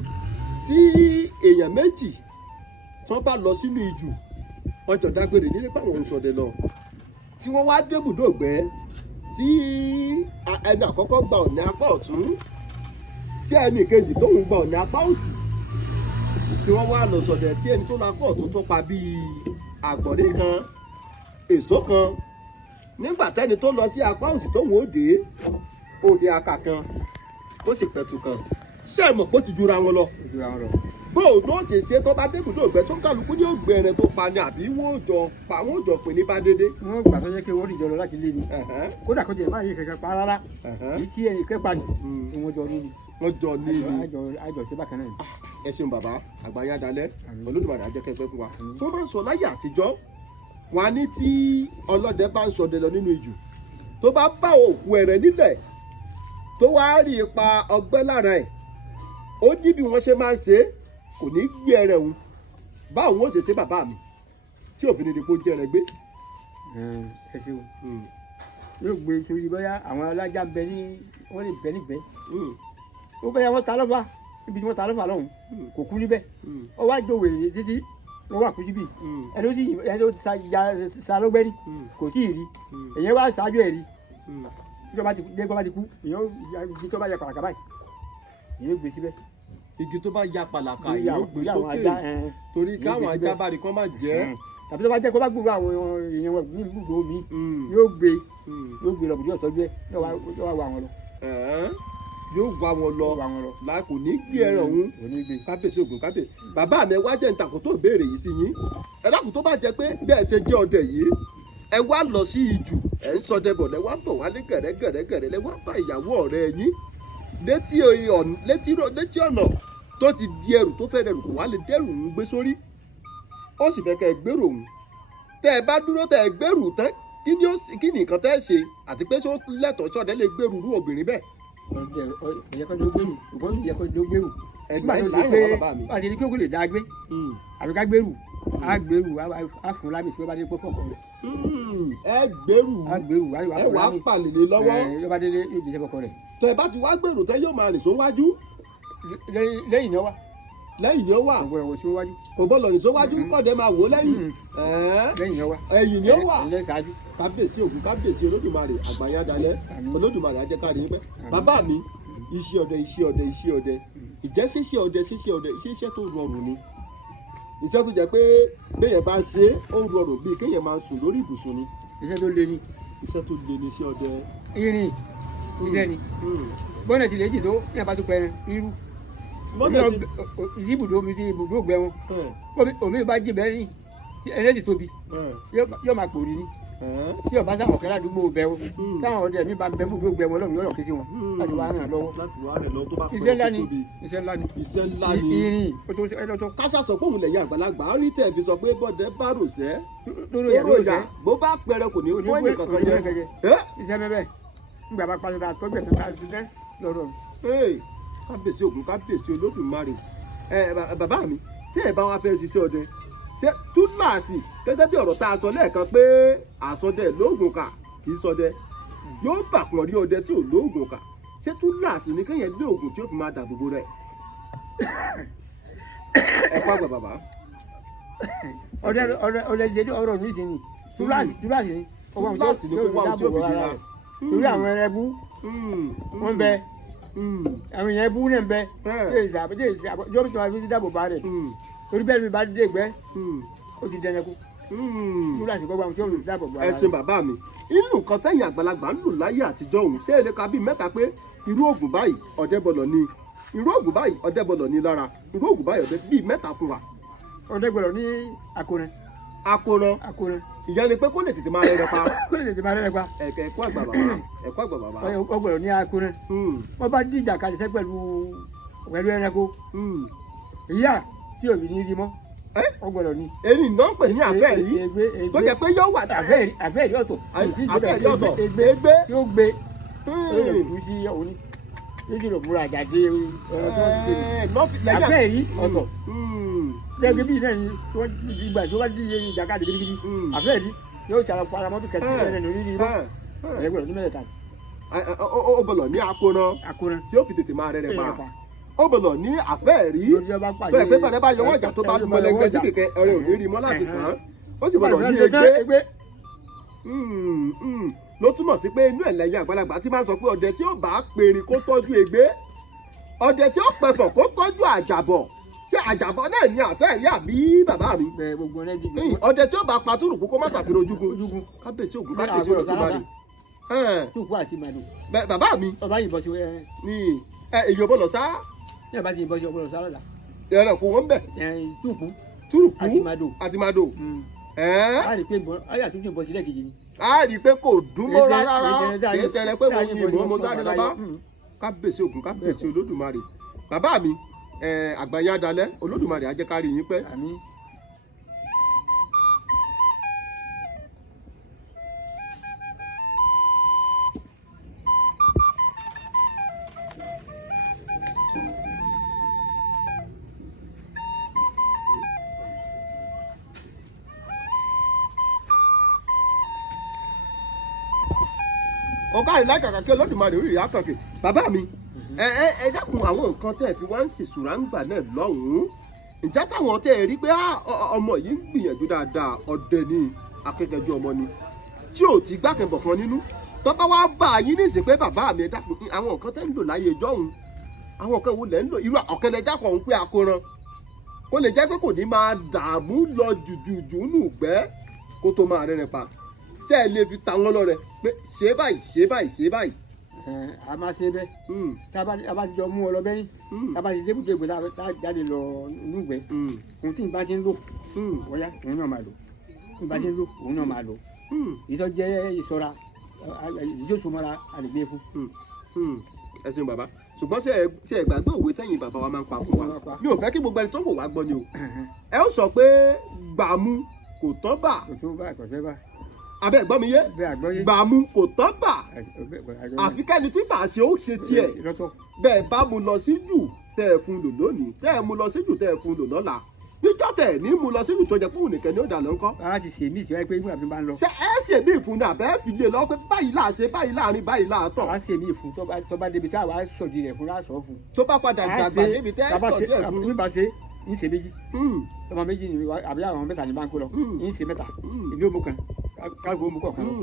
tí èèyàn méjì tó bá lọ sínú ijù wọ́n jọ dágbére nílé pàwọn oṣọdẹ lọ tí wọ́n wá débùdó ògbẹ́ tí ẹni àkọ́kọ́ gba ọ̀nà apá ọ̀tún tí ẹni kejì tóun gba ọ̀nà apá òsì tí wọ́n wá lọ sọdẹ tí ẹni tó lọ apá ọ̀tún tó pa bíi àgbọ̀nrín kan èso kan nígbà tẹ́ni tó lọ sí apá òsì tóun ó dé òde aka kan ó sì pẹ̀tù kan ṣé ẹ mọ̀ pé ó ti jura wọn lọ. bóun ló ṣe ṣe tó bá débùdó ògbẹ́ tó kálukú ní ògbẹ́ ẹran tó pa ni àbí wọ́n ò jọ pè ní bá dédé. wọ́n gbà sọ́jọ́ pé wọ́n dìjọ lọ láti lé ni kódà kó tiẹ̀ máa yí kankan pa rárá èyí tí ẹnì kẹ́pà ni wọ́n jọ ní ni. wọ́n jọ ní ni àjọ ṣe bákan náà. ẹ ṣeun bàbá àgbáyé adalẹ Olódùmarè á jẹ́ kẹ́ pẹ́ fún wa. tó bá ń sọ láyé àtijọ́ wọn á ní tí ọlọ́dẹ bá ń ṣọdẹ lọ nínú ijù tó bá bá òkú ẹran nílẹ̀ tó wá rí ipa ọgbẹ́ lára ẹ̀ ó ní bí wọ́n ṣe máa ń ṣe kò ní gbé ẹran òun báwo ó ṣe ṣe bàbá mi tí òfin ni kò jẹ́ ẹran gbé. ẹ ṣeun yóò gbé torí bóyá àwọn alájà bẹ ní wọ́n lè bẹ níbẹ̀ ó bẹ́ẹ̀ wọ́n ta lọ́fà níbi tí wọ́n ta lọ́fà lọ́hùn kò kú níbẹ̀ ó wá jò wèrè títí wọ́n wà kú síbí ẹni tó sa lọ́gbẹ́rí kò tí ì rí èyí wá ṣáájú ẹ̀ rí ìjọba ti kú èyí tó bá yẹ pàlàkà báyìí èyí gbé síbẹ̀. igi tó bá ya pàlàkà yóò gbé sókè torí káwọn ajá bá rí kán má jẹ́. tàbí tó bá jẹ́ kó bá gbúrò àwọn èèyàn wọn ní gbúgbò mi yóò gbé lọ bùdó ọ̀tọ́jú ẹ̀ yóò wá wà wọn lọ. yóò wá wọn lọ láì kò ní gbé ẹran òun kábíyèsí Ògún kábíyèsí. bàbá mi wá jẹ́ ìtàkùn tó béèrè yìí sí yín ẹ dákun tó bá jẹ́ pé bẹ́ẹ̀ ṣe jẹ́ ọdẹ yìí ẹ wá lọ sí ijù ẹ ń sọdẹ bọ̀ lẹ wá bọ̀ wá ní gẹ̀rẹ́gẹ̀rẹ́ lẹ wá bá ìyàwó ọ̀rẹ́ yín létí ọ̀nà tó ti di ẹrù tó fẹ́ dẹrù kò wá lè dẹrù ń gbé sórí ó sì fẹ́ kẹ́ ẹ gbèrò òun tẹ́ ẹ bá dúró tẹ́ ẹ gbèrò tán kí kí ni nǹkan tẹ́ ṣe àti pé ṣó lẹ́tọ̀ọ́ sọ̀dẹ́ lè gbèrú irú obìnrin bẹ́ẹ̀. ọ̀yẹ́ kan ló gbèrú ògbọ́n yẹ kan ló gbèrú. ẹgbẹ́ nígbà tó láyọ̀ ti pé bàbá mi. àti ní kí òkú lè dá gbé àbí ká gbèrú á gbèrú á fún lámì tí wọ́n bá dé pé fọ̀kọ̀ rẹ̀. ẹ gbèrú á gbèrú ẹ wàá pàlèlè lọ́wọ́ yóò bá délé yóò dé fọ̀kọ̀ rẹ̀. tẹ bá ti wá gbèrú tẹ yóò máa rìn sówájú lẹ́yìn náà wá lẹ́yìn ni ó wà ọ̀gbọ̀n ẹ̀wọ̀n síwájú. kò gbọ́dọ̀ rìn sówájú kọ́dẹ̀ máa wò ó lẹ́yìn lẹ́yìn náà wá ẹ̀yìn ni ó wà lẹ́sàájú. kábíyèsí Ògún kábíyèsí Olódùmarè àgbáyá dalẹ̀ Olódùmarè ajẹ́kárí yín pẹ́. bàbá mi iṣẹ́ ọdẹ ìjẹ́ ṣíṣe ọdẹ iṣẹ́ tó rọrùn ni iṣẹ́ tó jẹ́ pé béèyàn bá ń ṣe é ó rọrùn bíi kéèyàn máa sùn lórí ibùsùn ni. iṣẹ́ tó le ni. iṣẹ́ tó le ni iṣẹ́ ọdẹ. irin iṣẹ́ ni bọ́nà ti lè jì tó ní àbá tó pẹ́ irú ibùdó omi sí ibùdó ògbẹ wọn omi bá jì bẹ́ẹ̀ ni ẹni ti tóbi yóò máa pòrí ni tí ọba sáwọn ọ̀kẹ́ ládùúgbò bẹ wọn táwọn ọdẹ mi bá bẹ ibùdó ògbẹ wọn lọ́rùn yọ̀rọ̀ kí sí wọn láti wá ràn lọ́wọ́. iṣẹ́ ńlá ni iṣẹ́ ńlá ni irin ọtọ. kásá sọ pé òun lẹ́yìn àgbàlagbà á rí tẹ̀ fi sọ pé bọ́dẹ bá rò sẹ́ lóró ìyá bó bá pẹrẹ kò ní fún ẹnì kankan jẹ. iṣẹ́ bẹ́ẹ̀ nígbà bá pàṣẹ ta tọ́jú ẹ̀sán tá a ṣiṣẹ́ lọ́rọ̀. kábíyèsí Ògún kábíyèsí Olódùmarè bàbá mi tí ẹ bá wá fẹ́ ṣiṣẹ́ ọdẹ ṣé túláàsì gẹ́gẹ́ bí ọ̀rọ̀ tá a sọ lẹ́ẹ̀kan pé àsọdẹ lóògùn kà kì í sọdẹ yóò bàpọ̀ rí ọdẹ tí ò lóògùn kà ṣé túláàsì ni kéèyàn lé òògùn tí ó fi máa dà gbogbo rẹ̀. ẹ kọ́ àgbà bàbá. ọdẹ ṣe ní ọ̀rọ̀ mi sì ni túláàsì ni ọwọ́ àwọn tí ó dáàbò bò ara rẹ̀ torí àwọn ẹrẹ́bù wọ́n bẹ àwọn èèyàn bú náà bẹ jọ́ bí tí wọ́n fi dáàbò bá rẹ̀ torí bẹ́ẹ̀ mi bá dé gbẹ́ ó ti dẹnẹkú túláàsì gbọ́gbà àwọn tí ó dáàbò bò ara rẹ̀. ẹ ṣe bàbá mi inú nǹkan tẹ̀yìn àgbàlagbà ń lò láyé àtijọ́ òun ṣé èlé ka bíi mẹ́ta pé irú oògùn báyìí ọdẹ bọ̀lọ̀ ni irú oògùn báyìí ọdẹ bọ̀lọ̀ ni lára irú oògùn báyìí ọdẹ bíi mẹ́ta fún wa. ọdẹ gbọ́dọ̀ ní akoran. ìyá ni pé kó lè tètè máa rẹ pa. ẹ̀kọ́ àgbà bàbá. ọgbọ̀dọ̀ ní akoran. wọ́n bá díjà kalẹ̀ pẹ̀lú ẹranko. ìyá tí òbí ní rí mọ́ ọgbọ̀dọ̀ ní. èyí náà pè ní àfẹ́rí tó jẹ́ pé yóò wà àfẹ́rí ọ̀tọ̀ egbe tí ó gbé kú sí òní méjì ló múra àjàdé ọ̀rọ̀ tí wọ́n ti ṣe ní àfẹ́rí ọ̀tọ̀ gẹ́gẹ́ bí náà ni ìgbà tí wọ́n di ìjàkadì gidigidi àfẹ́rí yóò tara paramọ́bì kẹtì ẹ̀rẹ̀ lórí ní irọ́ ẹ̀rẹ́gbẹ̀rún ní mẹ́ta. ó bọ̀lọ̀ ní akoran tí ó fi tètè máa rẹ̀ pa ó bọ̀lọ̀ ní àfẹ́rí bẹ́ẹ̀ pé bàdé bá yọwọ́ ìjà tó bá mọlẹ́gbẹ́ sí kẹ̀kẹ́ ẹ̀rẹ́ ò ní rí mọ́ láti kàn án ó sì bọ̀lọ̀ ní egbe ló túmọ̀ sí pé inú ẹ̀lẹ́yìn àgbàlagbà tí máa ń sọ pé ọdẹ tí ó bá pèrè kó tọ́jú egbe ọdẹ tí ó pẹ̀fọ̀ kó tọ́jú àjàbọ̀ ṣé àjàbọ̀ náà ní àfẹ́rí àbí bàbá mi ọdẹ tí ó bá pa túrùkú kó má ṣàfihàn ojúgun kábíyèsí Ògún kábíyèsí Olódùmarè bàbá mi ní èyí ò bọ̀lọ̀ sá ní àbá ti ìbọn sí ọgbọ́n ọ̀sán lọ́la. ẹ̀rọ kò wọ́n bẹ̀. túrùkú àti màdò. a rí i pé ayé àtúntò ìbọn sílẹ̀ kejì ni. a rí i pé kò dún mọ́ rárá kì í ṣẹlẹ̀ pé mo yin ìbọn mo sáré lọ́ba. kábíyèsí Ògún kábíyèsí Olódùmarè bàbá mi àgbáyé adalẹ̀ Olódùmarè á jẹ́ ká rí yín pẹ́. ọ̀gá rẹ̀ lákàkà kí Olódùmarè orí rẹ̀ á kàkè bàbá mi ẹ dákun àwọn nǹkan tẹ́ ẹ fi wá ń ṣèṣùrà ń gbà náà lọ́hùn-ún ǹjẹ́ táwọn tẹ́ ẹ rí pé ọmọ yìí ń gbìyànjú dáadáa ọdẹ ní akẹ́kẹ̀ẹ́jú ọmọ ni tí ò ti gbákẹ́bọ̀ kan nínú tọ́pá wá bá a yín níṣẹ́ pé bàbá mi ẹ dákun àwọn nǹkan tẹ́ ń lò láyé ẹjọ́ òun àwọn nǹkan wo lẹ́ ń lò irú ọ̀kẹ́lẹ́ dákọ̀ òun pé akoran kó lè jẹ́ pé kò ní máa dààmú lọ jùjùjù nù gbẹ́ kó tó máa rẹ́rẹ́ pa tẹ́ ẹ lè fi ta wọn lọ́rẹ pé ṣe báyìí. a máa ṣe bẹ́ẹ̀ tá a bá ti jọ mú ọ lọ bẹ́yìn tá a bá ti débùdé ìgbé tá a jáde lọ inúgbẹ́ ohun tí n bá ti ń lò wọ́yá òun náà máa lò tí n bá ti ń lò òun náà máa lò ìtọ́ jẹ́ ìṣọ́ra ìjọ́sọmọ́ra àlègbè fún. ẹ ṣeun bàbá ṣùgbọ́n ṣe ẹ gbàgbé òwe tẹ́yìn bàbá wa máa ń pa fún wa mi ò fẹ́ kí gbogbo ẹni tó wò wá gbọ́ ni o ẹ ó sọ pé gbàmú kò tán bà abẹ́ ẹ̀gbọ́n mi yé gbàmú kò tán bà àfi kẹ́ni tí màá ṣe ó ṣe tiẹ̀ bẹ́ẹ̀ bá mu lọ sí jù tẹ́ ẹ fún lò lónìí tẹ́ ẹ mu lọ sí jù tẹ́ ẹ fún lò lọ́la níjọ́ tẹ̀ ní mu lọ sí jù tó jẹ́ fún nìkan ní ó dà lọ ńkọ́. a ti ṣe mí ìṣẹ́ pé nígbà tí n bá ń lọ. ṣé ẹ ṣe mí ìfun ní àbẹ́ fi lé lọ pé báyìí là ṣe báyìí láàrin báyìí là tọ̀. a ṣe mí ìfun tó bá débi tí àwa sọ̀dí rẹ̀ fún láṣọ fún. tó bá padà dàgbà débi tẹ́ ẹ sọ̀dí ẹ̀ fún. nígbà ṣe ń ṣe méjì ọmọ méjì ni àbí àwọn mẹ́ta ní bá ń kó lọ ń ṣe mẹ́ta ìlú òmù kan káàgó òmù kọ̀ọ̀kan lọ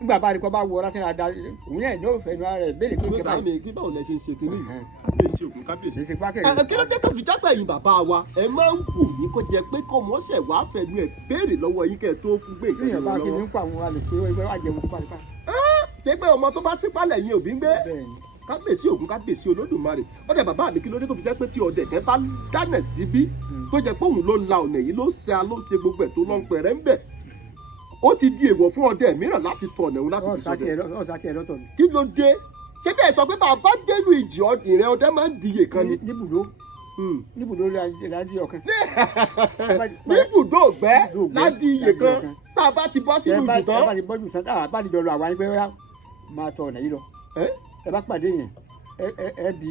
nígbà bá rí kọ́ bá wọ ọlá sínú ada òun yẹn ní òfin rẹ̀ béèrè pé bàbá mi kí báwo lẹ ṣe ń ṣe kínní kábíyèsí ògùn kábíyèsí. kí ló dé tó fi jágbá yìí bàbá wa ẹ máa ń wù yín kó jẹ pé kọ́ mọ́ṣẹ̀ wàá fẹ̀lú ẹ̀ béèrè lọ́wọ́ yín kẹ́ ẹ tó fún gbé ìkànnì lọ́wọ́. kí ni ń pa àwọn alẹ́ pé wọ́n jẹun tó pàdé pa. ṣé pé ọmọ tó bá sípàlẹ̀ yín òbí ń gbé kábíyèsí ògùn kábíyèsí olódùmarè ọdẹ bàbá mi kí ló dé tó fi jẹ́ pé tí ọdẹ kẹ́ bá dáná síbí tó jẹ́ pé òun ló la ọ̀nà yìí ló ṣe gbogbo ẹ̀ tó lọ́ ń pẹ̀rẹ́ ń bẹ̀ ó ti di èèwọ̀ fún ọdẹ mìíràn láti tọ̀ ọ̀nà òun láti fi sọdẹ. kí ló dé ṣé bẹ́ẹ̀ sọ pé bàbá dénú ìjì ìrìn ọdẹ máa ń diyè kan ni. níbùdó ládìí ọ̀kan. níbùdó ọ̀gbẹ́ ládìí iye kan tá a bá ti bọ́ sínú ìjì tán. ẹ bá ti bọ́ jù tán tá a bá ti dọ̀lọ̀ àwọn ẹgbẹ́ wa máa tọ̀ ọ̀nà yìí lọ. ẹ bá pàdé yẹn ẹ bí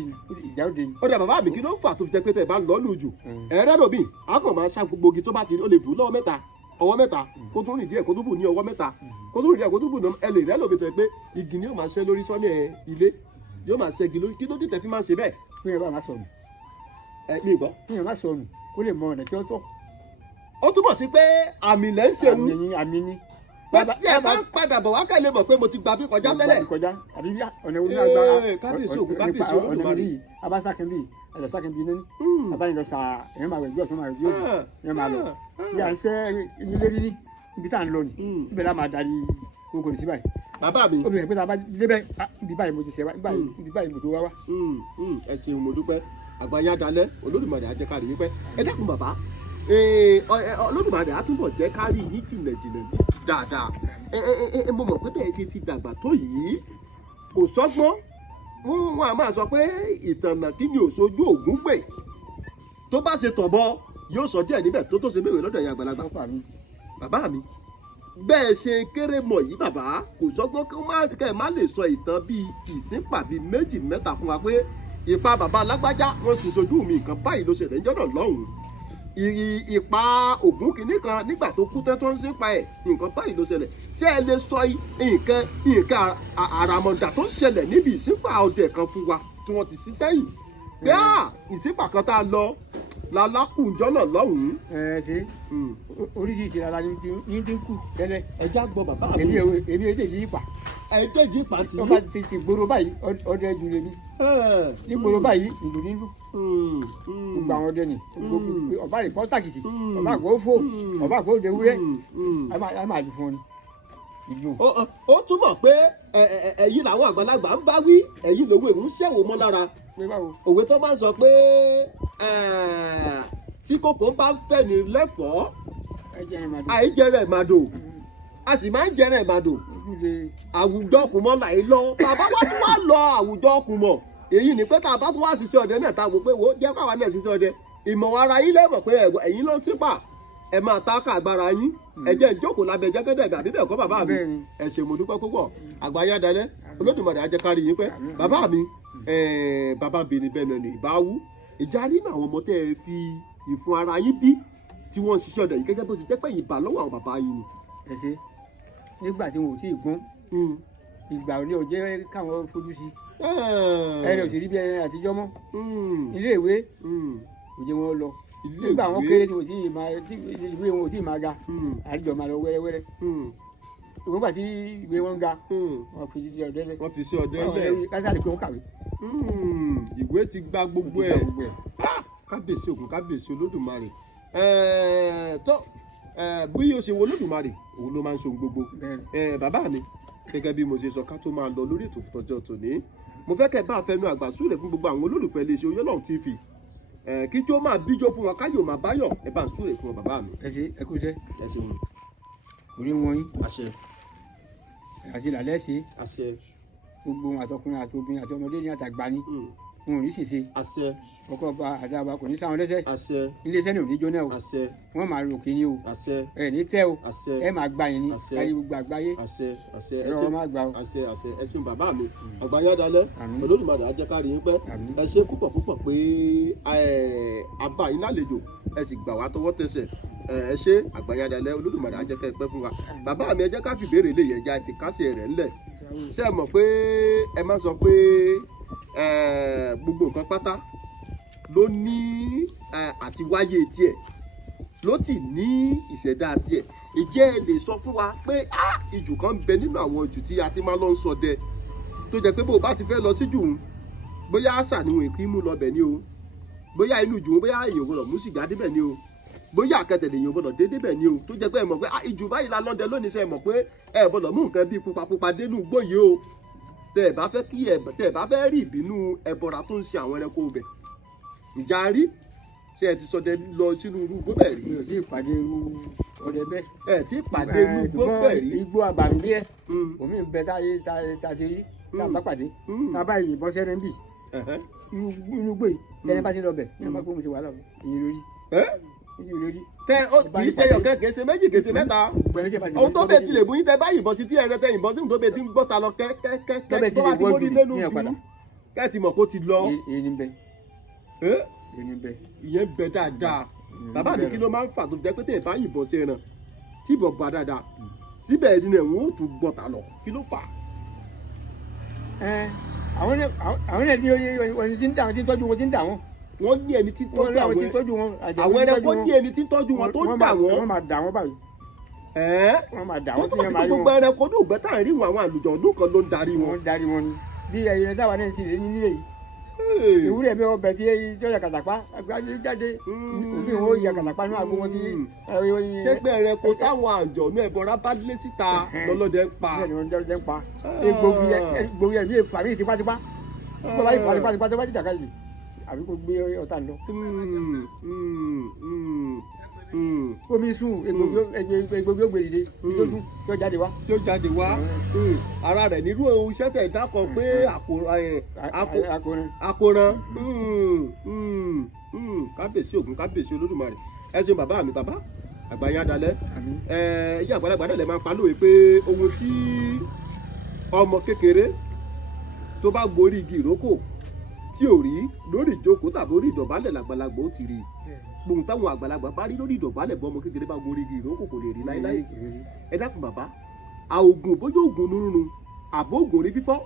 ìjà òde ni. ó dà bàbá mi kí ló ń fà tó fi jẹ́ pé tẹ̀ bá ń lọ́ lù jù ẹ̀rẹ́ lòbí a kàn máa ṣá gbogbo igi tó bá ti ó lè bù lọ́wọ́ mẹ́ta ọwọ́ mẹ́ta kó tún rìn díẹ̀ kó tún bù ní ọwọ́ mẹ́ta kó tún rìn díẹ̀ kó tún bù ní ẹ lè rẹ́ lòbí tó yẹ pé igi ni yóò máa ṣẹ́ lórí sọ́nà ilé yóò máa ṣẹ́gi lórí kí ló dé tẹ̀ fi máa ń ṣe bẹ́ẹ̀. fún yẹn bá máa sọnù. mi gbọ́. fún yẹn máa sọnù kó lè mọ ọ̀nà tí ó tọ̀. ó túbọ̀ sí pé àmì lẹ́ ń ṣe wú. àmì ni. ẹ bá padà bọ̀ wá ká lè mọ̀ pé mo ti gbà bí kọjá tẹ́lẹ̀. kọjá àbí ọ̀nà orí agbára kábíyèsí ògùn kábíyèsí olódùmarè. abásákin bíi ẹlẹ́sákin bíi nání. abáyọ̀ sà ẹ̀yìn máa wẹ̀ bí ọ̀tún máa wẹ̀ bí òsì ẹ̀yìn máa lọ. tí à ń sẹ́ ilé rí ní ibi tá à ń lọ ni síbẹ̀ láà máa darí kókò ní sí báyìí. bàbá mi. obìnrin pé tá a bá débẹ̀ ibi báyìí mo ti ṣe wá ibi báyìí mo tó wá wá. ẹ ṣeun mo dúpẹ́ àgbáyá dalẹ̀ olódùmarè á jẹ́ ká rí yín pẹ́ ẹ dákun bàbá olódùmarè á túbọ̀ jẹ́ ká rí yín jìnnà dáadáa mo mọ̀ pé bẹ́ẹ̀ ṣe ti dàgbà tó yìí kò sọ́gbọ́n wọn a máa sọ pé ìtànà kí ni òṣojú ògún pè tó bá ṣe tọ̀bọ yóò sọ díẹ̀ níbẹ̀ tó ṣe béèrè lọ́dọ̀ ẹ̀yin àgbàlagbà bàbá mi bẹ́ẹ̀ ṣe kéré mọ̀ yìí bàbá kò sọ́gbọ́n kẹ́ ẹ má lè sọ ìtàn bíi ìsínpà bíi méjì mẹ́ta fún wa pé ìpa bàbá alágbájá wọn sì sojú mi nǹkan báyìí ló ṣẹlẹ̀ níjọ́ náà lọ́hùn-ún ìpa ògún kìíní kan nígbà tó kú tẹ́ tó ń sípa ẹ̀ nǹkan báyìí ló ṣẹlẹ̀ ṣé ẹ lè sọ nǹkan àràmọ̀dà tó ṣẹlẹ̀ níbi ìsínpà ọdẹ kan fún wa tí wọ́n ti sí sẹ́yìn pé ìsínpà kan tá a lọ lálákùnjọ́ náà lọ́hùn-ún. ẹ ṣe oríṣiríṣi ara ní ti ń kù tẹ́lẹ̀. ẹ já gbọ́ bàbá mi. èmi èdè yìí pa. èdè yìí pa ti yí. ọba ti gbòòrò báyìí ọdẹ ju lèmi. ní gbòòrò báyìí ìlú nílùú. gbogbo àwọn ọdẹ ni ọba rẹ̀ kọ́ tàkìtì ọba àgbọ̀ fò ọba àgbọ̀ òde wúrẹ́ a máa dùn fún ọ ni. ó túmọ̀ pé ẹ̀yin làwọn àgbàlagbà ń bá wí ẹ̀yin lòwe ń ṣẹ̀wò mọ́ lára òwe tó máa ń sọ pé tí kòkó bá ń fẹ́ ní lẹ́fọ̀ọ́ àìjẹrẹ ìmàdò a sì máa ń jẹrẹ ìmàdò àwùjọ kùmọ̀ là ń lọ bàbá wa tún wá lọ àwùjọ kùmọ̀ èyí ni pé tá a bá tún wá ṣiṣẹ́ ọdẹ náà tá a wò pé wo jẹ́ káwa náà ṣiṣẹ́ ọdẹ ìmọ̀ ara yín lẹ́mọ̀ pé ẹ̀yin ló ń sípà ẹ máa ta ká agbára yín ẹ jẹ́ ìjókòó lábẹ́ jẹ́gẹ́dẹ́ àbí bẹ́ẹ̀ kọ́ bàbá mi ẹ ṣé mo dúpẹ́ púpọ̀ àgbáyá dalẹ̀ olódùmarè á jẹ́ ká rí yín pẹ́ bàbá mi bàbá mi ni bẹ́ẹ̀ náà ní ìbáwú ìjà nínú àwọn ọmọ tẹ́ ẹ fi ìfun ara yín bí tí wọ́n ń ṣiṣẹ́ ọdẹ yìí gẹ́gẹ́ bó ti jẹ́ pé ìbà lọ́wọ́ àwọn bàbá yín ni. ẹ ṣe nígbà tí wọn ò tí ì gbọ́n ìgbà ò ní ò jẹ́ káwọn fojú sí ẹni ò sì rí bí ẹni àtijọ́ mọ́ ilé ìwé kò jẹ́ wọn lọ nígbà wọn kéré tí ìwé wọn ò tí ì máa ga àríjọ máa lọ wẹ́rẹ́wẹ́rẹ́ ìwọ́n gbà tí ìwé wọn ga wọn fi sí ọdẹ lẹ. wọ́n fi sí ọdẹ lẹ. kásáré pé wọ́n kàwé. ìwé ti gba gbogbo ẹ̀ kábíyèsí ògùn kábíyèsí olódùmarè tó bí yóò ṣe wo olódùmarè òun ló máa ń ṣe ohun gbogbo bàbá mi gẹ́gẹ́ bí mo ṣe sọ ká tó máa lọ lórí ètò ìtọ́jọ́ tòní mo fẹ́ kẹ́ bá fẹnu àgbà súrè fún gbogbo àwọn olólùfẹ́ iléeṣẹ́ Oyinlọ́run TV kíjó máa bíjó fún wọn káyọ̀ máa báyọ̀ ẹ bá ń súrè fún wọn bàbá mi. ẹ ṣe ẹ kú iṣẹ́. ẹ ṣeun. orí wọn yín. àṣẹ. àti làlẹ́ ṣe. àṣẹ. gbogbo àtọkùnrin àti obìnrin àti ọmọdé ní àtàgbà ni wọn ò ní ṣìṣe. àṣẹ. ọkọ̀ ọba àdàbà kò ní sáwọn lẹ́sẹ̀ àṣẹ iléeṣẹ́ ní òní jóná o àṣẹ wọ́n máa rò kíní o àṣẹ ẹ̀ ní tẹ́ o àṣẹ ẹ máa gba yín ní àṣẹ kárí gbogbo àgbáyé àṣẹ àṣẹ ẹ̀rọ máa gbà o. àṣẹ àṣẹ ẹ ṣeun bàbá mi àgbáyádalẹ́ Àmín. Olódùmarè á jẹ́ ká rí yín pẹ́ Àmín. ẹ ṣe púpọ̀ púpọ̀ pé àbá yín lálejò ẹ sì gbà wá tọwọ́ tẹsẹ̀ ẹ ṣe àgbáyádalẹ́ Olódùmarè á jẹ́ ká ẹ pẹ́ fún wa bàbá mi ẹ jẹ́ ká fi ìbéèrè lè yẹja ìfikásẹ̀ rẹ̀ ńlẹ̀ ṣé ẹ mọ̀ pé ẹ má sọ pé gbogbo nǹkan pátá ló ní àti wáyé tiẹ̀ ló ti ní ìṣẹ̀dá tiẹ̀ ìjẹ́ ẹ lè sọ fún wa pé ijù kan ń bẹ nínú àwọn ijù tí a ti máa lọ ń ṣọdẹ tó jẹ́ pé bó o bá ti fẹ́ lọ síjù ń bóyá àṣà ni wọn kì í mú lọ bẹ̀ ni o bóyá inú ijù wọn bóyá èèyàn gbọdọ̀ mú sìgá débẹ̀ ni o bóyá àkẹtẹ̀lẹ̀ èèyàn gbọdọ̀ dé débẹ̀ ni o tó jẹ́ pé ẹ mọ̀ pé ijù báyìí la lọ́dẹ lónìí sẹ́ ẹ mọ̀ pé ẹ gbọdọ̀ mú nǹkan bíi pupapupa dénú igbó yìí o tẹ́ ẹ bá fẹ́ rí ìbínú ẹbọra tó ń ṣe àwọn ẹranko bẹ̀ ìjà rí ṣé ẹ ti ṣọdẹ lọ sínú irú igbó bẹ́ẹ̀ rí. mi ò tí ì pàdé irú ọdẹ bẹ́ẹ̀. ẹ ti pàdé irú igbó bẹ́ẹ̀ rí. igbó àbàmì bí ẹ omi ń bẹ tá a ti rí tá a bá pàdé tá a bá yìnbọn sẹ́rẹ̀ ń bì inú igbó yìí tẹ́lẹ̀ bá ti lọ bẹ̀ ní àbá kó mo ti wà lọ ìyìn lórí. tẹ ọ kì í ṣe yọkẹ kì í ṣe méjì kì í ṣe mẹ́ta ohun tó bẹ ti lè mú yín tẹ bá yìnbọn sí tí ẹrẹ tẹ yìnbọn sí ohun tó bẹ ti ń gbọ́ta lọ kẹ́kẹ́kẹ́ tó bá ti mórí lẹ́nu jù kẹ́ ti mọ̀ kó ti lọ. ìyẹn bẹ dáadáa bàbá mi kí ló máa ń fà tó jẹ́ pé tẹ bá yìnbọn sí ẹran tí ìbọn bá dáadáa síbẹ̀ ẹ̀sìn ẹ̀wọ̀n ó tún gbọ́ta lọ kí ló fà á. àwọn ẹni tí ń dà wọn tí ń tọ́jú wọn tí ń dà wọn. wọ́n ní ẹni tí tọ́jú àwọn ẹranko ní ẹni tí tọ́jú wọn tó ń dà wọ́n. wọ́n máa dà wọ́n báyìí. wọ́n máa dà wọ́n tí wọ́n máa rí wọn. gbogbo ẹranko ní ògbẹ́ tá à ń rí wọn àwọn àlùjọ ọdún kan ló ń darí wọn. wọ́n ń darí wọn ni bí ẹyẹ sábà náà ń sìn ní nílé yìí. ìwúrẹ́ mi ọbẹ̀ tí yọ kàtàpá agbájú jáde òfin wo yẹ kàtàpá ní àgbo wọn tí. ṣégbé ẹranko táwọn àjọ ní ẹbọra bá lé síta lọlọdẹ ń pa. bẹ́ẹ̀ ni wọ́n jẹ́ ń pa egbògi ẹ̀mí ìfàmì tipátipá tó bá yí tipátipá tó bá jí jàkadì àbí kò gbé ọ̀tá lọ. omi sùn egbògi ó gbèrè dé tó sùn tó jáde wá. tó jáde wá ara rẹ̀ nírú iṣẹ́ tẹ̀ dákọ̀ pé àkòrán kábíyèsí Ògún kábíyèsí Olódùmarè ẹ ṣeun bàbá mi bàbá Àgbáyádalẹ́ ìyá àgbàlagbà náà lè máa pa lóye pé ohun tí ọmọ kékeré tó bá gorí igi ìrókò tí ò rí lórí ìjókòó tàbí orí ìdọ̀bálẹ̀ làgbàlagbà ó ti rí gbóhùn táwọn àgbàlagbà bá rí lórí ìdọ̀bálẹ̀ bọ́ ọmọ kékeré bá gorí igi ìrókò kò lè rí láíláí ẹ dákun bàbá àògùn bóyá ògùn nínú àbó ògùn orí fífọ́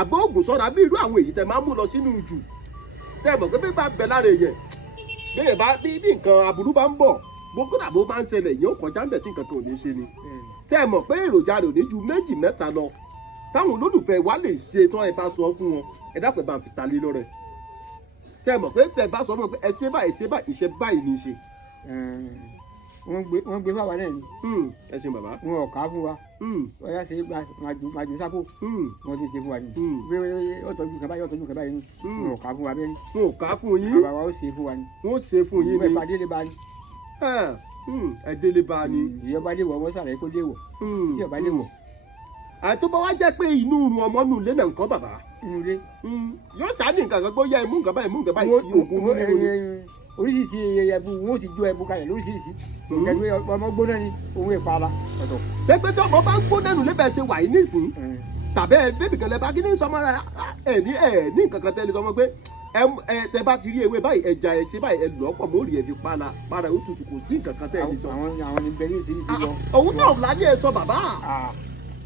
àbó ògùn sọ́ra bí irú àwọn èyí tẹ máa ń mú lọ sínú jù tẹ mọ̀ pé bí bá bẹ lára èèyàn bẹ́ẹ̀ bá bí nǹkan aburú bá ń bọ̀ gbogbo àbó bá ń ṣẹlẹ̀ yóò kọjá ń bẹ̀ tí nǹkan kan ò ní ṣe ni tẹ mọ̀ pé èròjà rẹ̀ ò ní ju 2 mẹ́ta lọ táwọn olólùfẹ́ wa lè ṣe tán ẹ bá sọ fún wọn ẹ dákun ẹ bá ń fi ta lé lọ́rẹ tẹ mọ̀ pé tẹ bá sọ fún wọn pé ẹ ṣe báyìí ìṣe báyìí ní í ṣe. wọ́n gbé fáwa náà ni. ẹ ṣe bàbá. wọn ò ká fún wa. wọ́n yà ṣe màjò sápò. wọ́n ti ṣe fún wa ni. bí ọ̀tọ̀jú kan báyìí ọ̀tọ̀jú kan báyìí ni. wọn ò ká fún wa bẹ́ẹ̀ ni. wọn ò ká fún yín. bàbá wa ó ṣe fún wa ni. wọ́n ṣe fún yín ni. wọ́n ìpàdé lè ba ni. ẹ délé ba ni. ìyọba lè wọ̀ wọ́n sàlẹ̀ kó lè wọ̀. tí ọba lè wọ̀. àti tó bá wá jẹ́ pé inú ọmọ nù lé náà nǹkan bàbá. inú ilé. yóò ṣáà ní nǹkan kan gbọ́ yá imú nǹkan báyìí imú nǹkan báyìí ògùn nínú ni. oríṣiríṣi ẹbú wọn ò sì jó ẹbú kalẹ̀ lóríṣiríṣi. kẹ̀kẹ́ ọmọ gbóná ni òun èpa la ọ̀tọ̀. ṣé pé tí ọmọ bá ń gbóná nù lébẹ̀ ṣe wà yìí nísìn tàbí ẹ bébì kan lẹ bá kí ní sọmọ rẹ ẹ ní nǹkan kan tẹ́lẹ̀ sọmọ pé tẹ bá ti rí ewé báyìí ẹja ẹ ṣe báyìí ẹ lọ pọ̀ mórí ẹ fi para ó tutù kò sí nǹkan kan tẹ́lẹ̀ sọ. àwọn ní bẹ ní ìsirísi lọ. òun náà lá ní ẹ sọ bàbá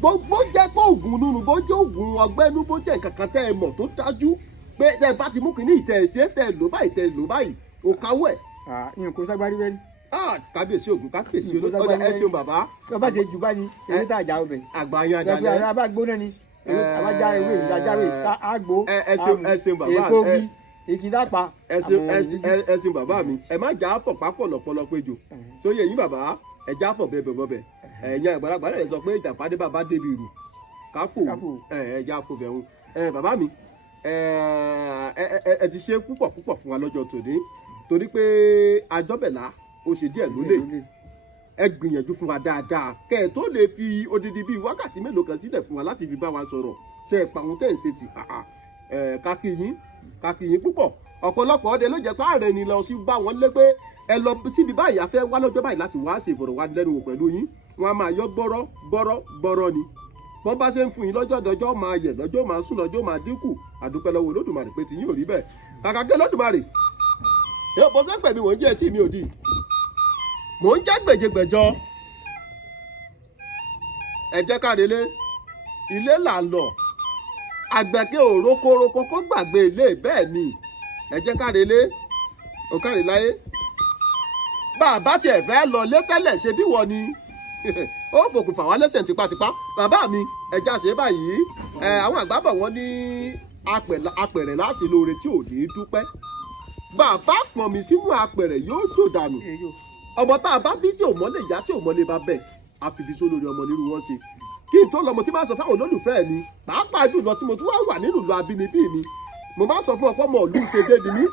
bó jẹ́ pé oògùn nínú bó jẹ́ oògùn ọgbẹ́nu bó jẹ́ nǹkan kan tẹ́ ẹ mọ̀ tó dájú pé tẹ́ ẹ bá ti mú kínní ìtẹ̀ ṣe tẹ́ ẹ lò báyìí ò káwọ́ ẹ̀. nǹkan ságbárí bẹ́ẹ̀ ni. kábíyèsí Ògún kábíyèsí olóògbé ẹ ṣeun bàbá. tó bá ṣe jù bá ní èyí tá a jà ọbẹ̀. Àgbáyádalẹ́. lọ́sẹ̀ àbá gbóná ni àbájá ewé ìdájáwé àgbò ẹ ṣeun bàbá èkó bí igi dápa. ẹ ṣeun bàbá mi ẹ má jà á fọ̀ pápọ̀ lọ́pọ̀lọpọ̀ ejò sóyè yín bàbá ẹ já fọ̀ bẹ́ẹ̀ ẹ̀yin àgbàlagbà rẹ̀ sọ pé ìjàpá dé bàbá débi ìlú káfò ẹ já fò bẹ̀rù bàbá mi ẹ ti ṣe púpọ̀ fún wa lọ́jọ́ tòní torí pé àjọbẹ̀lá ó ṣe díẹ̀ lólè ẹ gbìyànjú fún wa dáadáa kẹ́ ẹ tó lè fi odidi bíi wákàtí mélòó kan sílẹ̀ fún wa láti fi bá wa sọ̀rọ̀ tẹ́ ẹ pa ohun tẹ́ ẹ ń ṣe tì kákìyín púpọ̀ ọ̀pọ̀lọpọ̀ ọdẹ ló jẹ́ pé ààrẹ ni lọ sí bá wọn lé pé ẹ lọ síbi báyìí a fẹ́ wá lọ́jọ́ báyìí láti wá ṣe ìfọ̀rọ̀wánilẹ́nuwò pẹ̀lú yín wọn a máa yọ gbọ́rọ́ ni wọ́n bá ṣe ń fún yín lọ́jọ́ dọjọ́ máa yẹ̀ lọ́jọ́ máa sún lọ́jọ́ máa dínkù àdúpẹ́ lọ́wọ́ Olódùmarè pé tí yín ò rí bẹ́ẹ̀ kàkà kí Olódùmarè èèyàn bọ́ sẹ́pẹ̀ mi mò ń jẹ́ etí mi ò di mò ń jẹ́ gbèjègbèjọ ẹ jẹ́ ká relé ilé là ń lọ àgbẹ̀kẹ́ òrókòrókò kó gbàgbé ilé bẹ́ẹ̀ ni ẹ jẹ́ ká relé òkàrè láyé bàbá tiẹ̀ fẹ́ lọ lé tẹ́lẹ̀ ṣe bí wọ́n ni ó fòkùn fà wá lẹ́sẹ̀ tipátipá bàbá mi ẹja ṣe báyìí àwọn àgbà bọ̀ wọ́n ní apẹ̀rẹ̀ láti lóore tí ò ní dúpẹ́ bàbá pọ̀n mi sínú apẹ̀rẹ̀ yóò jò dànù ọmọ tá a bá bí tí ò mọ́lẹ̀ ìyá tí ò mọ́lẹ̀ bá bẹ̀ àfìdísó lórí ọmọ nírú wọn ṣe kí n tó lọ mo ti máa sọ fáwọn olólùfẹ́ mi pàápàá jùlọ tí mo tún wá wà nínú ìlú abínibí mi mo máa sọ fún ọ̀pọ̀ ọmọ ìlú kéde ni mí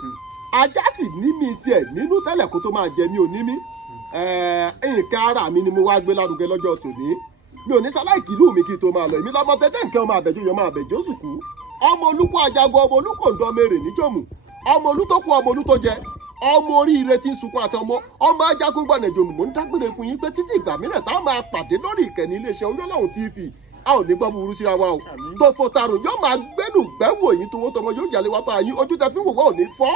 ajá sì ní mi tiẹ̀ nínú tẹ́lẹ̀ kó tó máa jẹ mí ò ní mí nǹkan ara mi ni mo wá gbé lárugẹ lọ́jọ́ tòní mi ò ní sáláì kìlú mi kí n tó máa lọ èmi lọ́mọ tẹ́tẹ́ nǹkan ọmọ àbẹ̀jọ́ yọmọ àbẹ̀jọ́ sùkú ọmọ olúkọ ajagun ọmọ olúkòǹdọ́ mèrè níjọ́mù ọmọ olútókù ọmọ olútójẹ ọmọ oríire tí ń sunkún àti ọmọ ajagun gbọ̀nà ìjòmù mò ń dágbére fún yín pé títí ìgbà mìíràn táwọn máa pàdé lórí ìkànnì iléeṣẹ́ Oyinlọ́hun TV a ò ní gbọ́ burú síra wa o tó fò tarùn yóò máa gbẹ́nu gbẹ́wò yín tó wó tọmọ yóò jalè wá bá yín ojú tẹ fi wò wá ò ní fọ́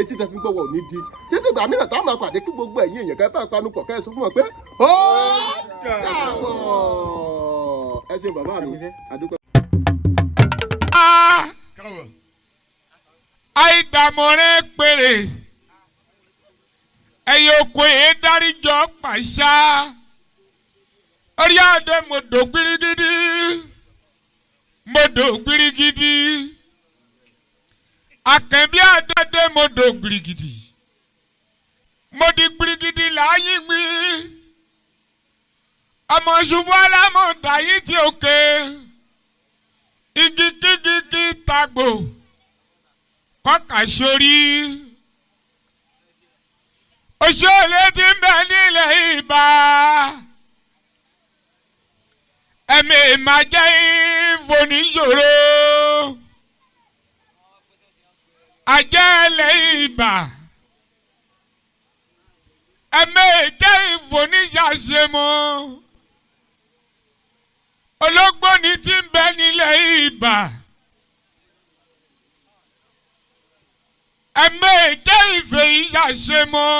etí tẹ fi gbọ́ wá ò ní di títí ìgbà mìíràn táwọn máa pàdé kí gbogbo ẹ̀yin èèyàn kẹ́ bá panu pọ̀ kẹ́ ẹ sọ fún wọn pé ó dàbọ̀ ẹ ṣe bàbá mi àdúgbò. àìdàmọ̀rẹ́ péré ẹ̀yẹ oko yìí dáríjọ́ pàṣá orí àdé mọ̀dọ̀ gbirigidi akẹ́bí àdé mọ̀dọ̀ gbirigidi mọ̀dí gbirigidi láàyè gbé ọmọ ṣubú alámọ̀dá yìí tí òkè igi kíkíkí tagbò kọ́kà sórí òṣèlú ti ń bẹ nílẹ̀ Ìbà ẹ̀mí máa jẹ́ ìfòníṣòro àjẹ́lẹ̀ Ìbà ẹ̀mí jẹ́ ìfòníṣàṣemọ́ ológbòní ti ń bẹ nílẹ̀ Ìbà ẹ̀mí jẹ́ ìfèyíṣàṣemọ́.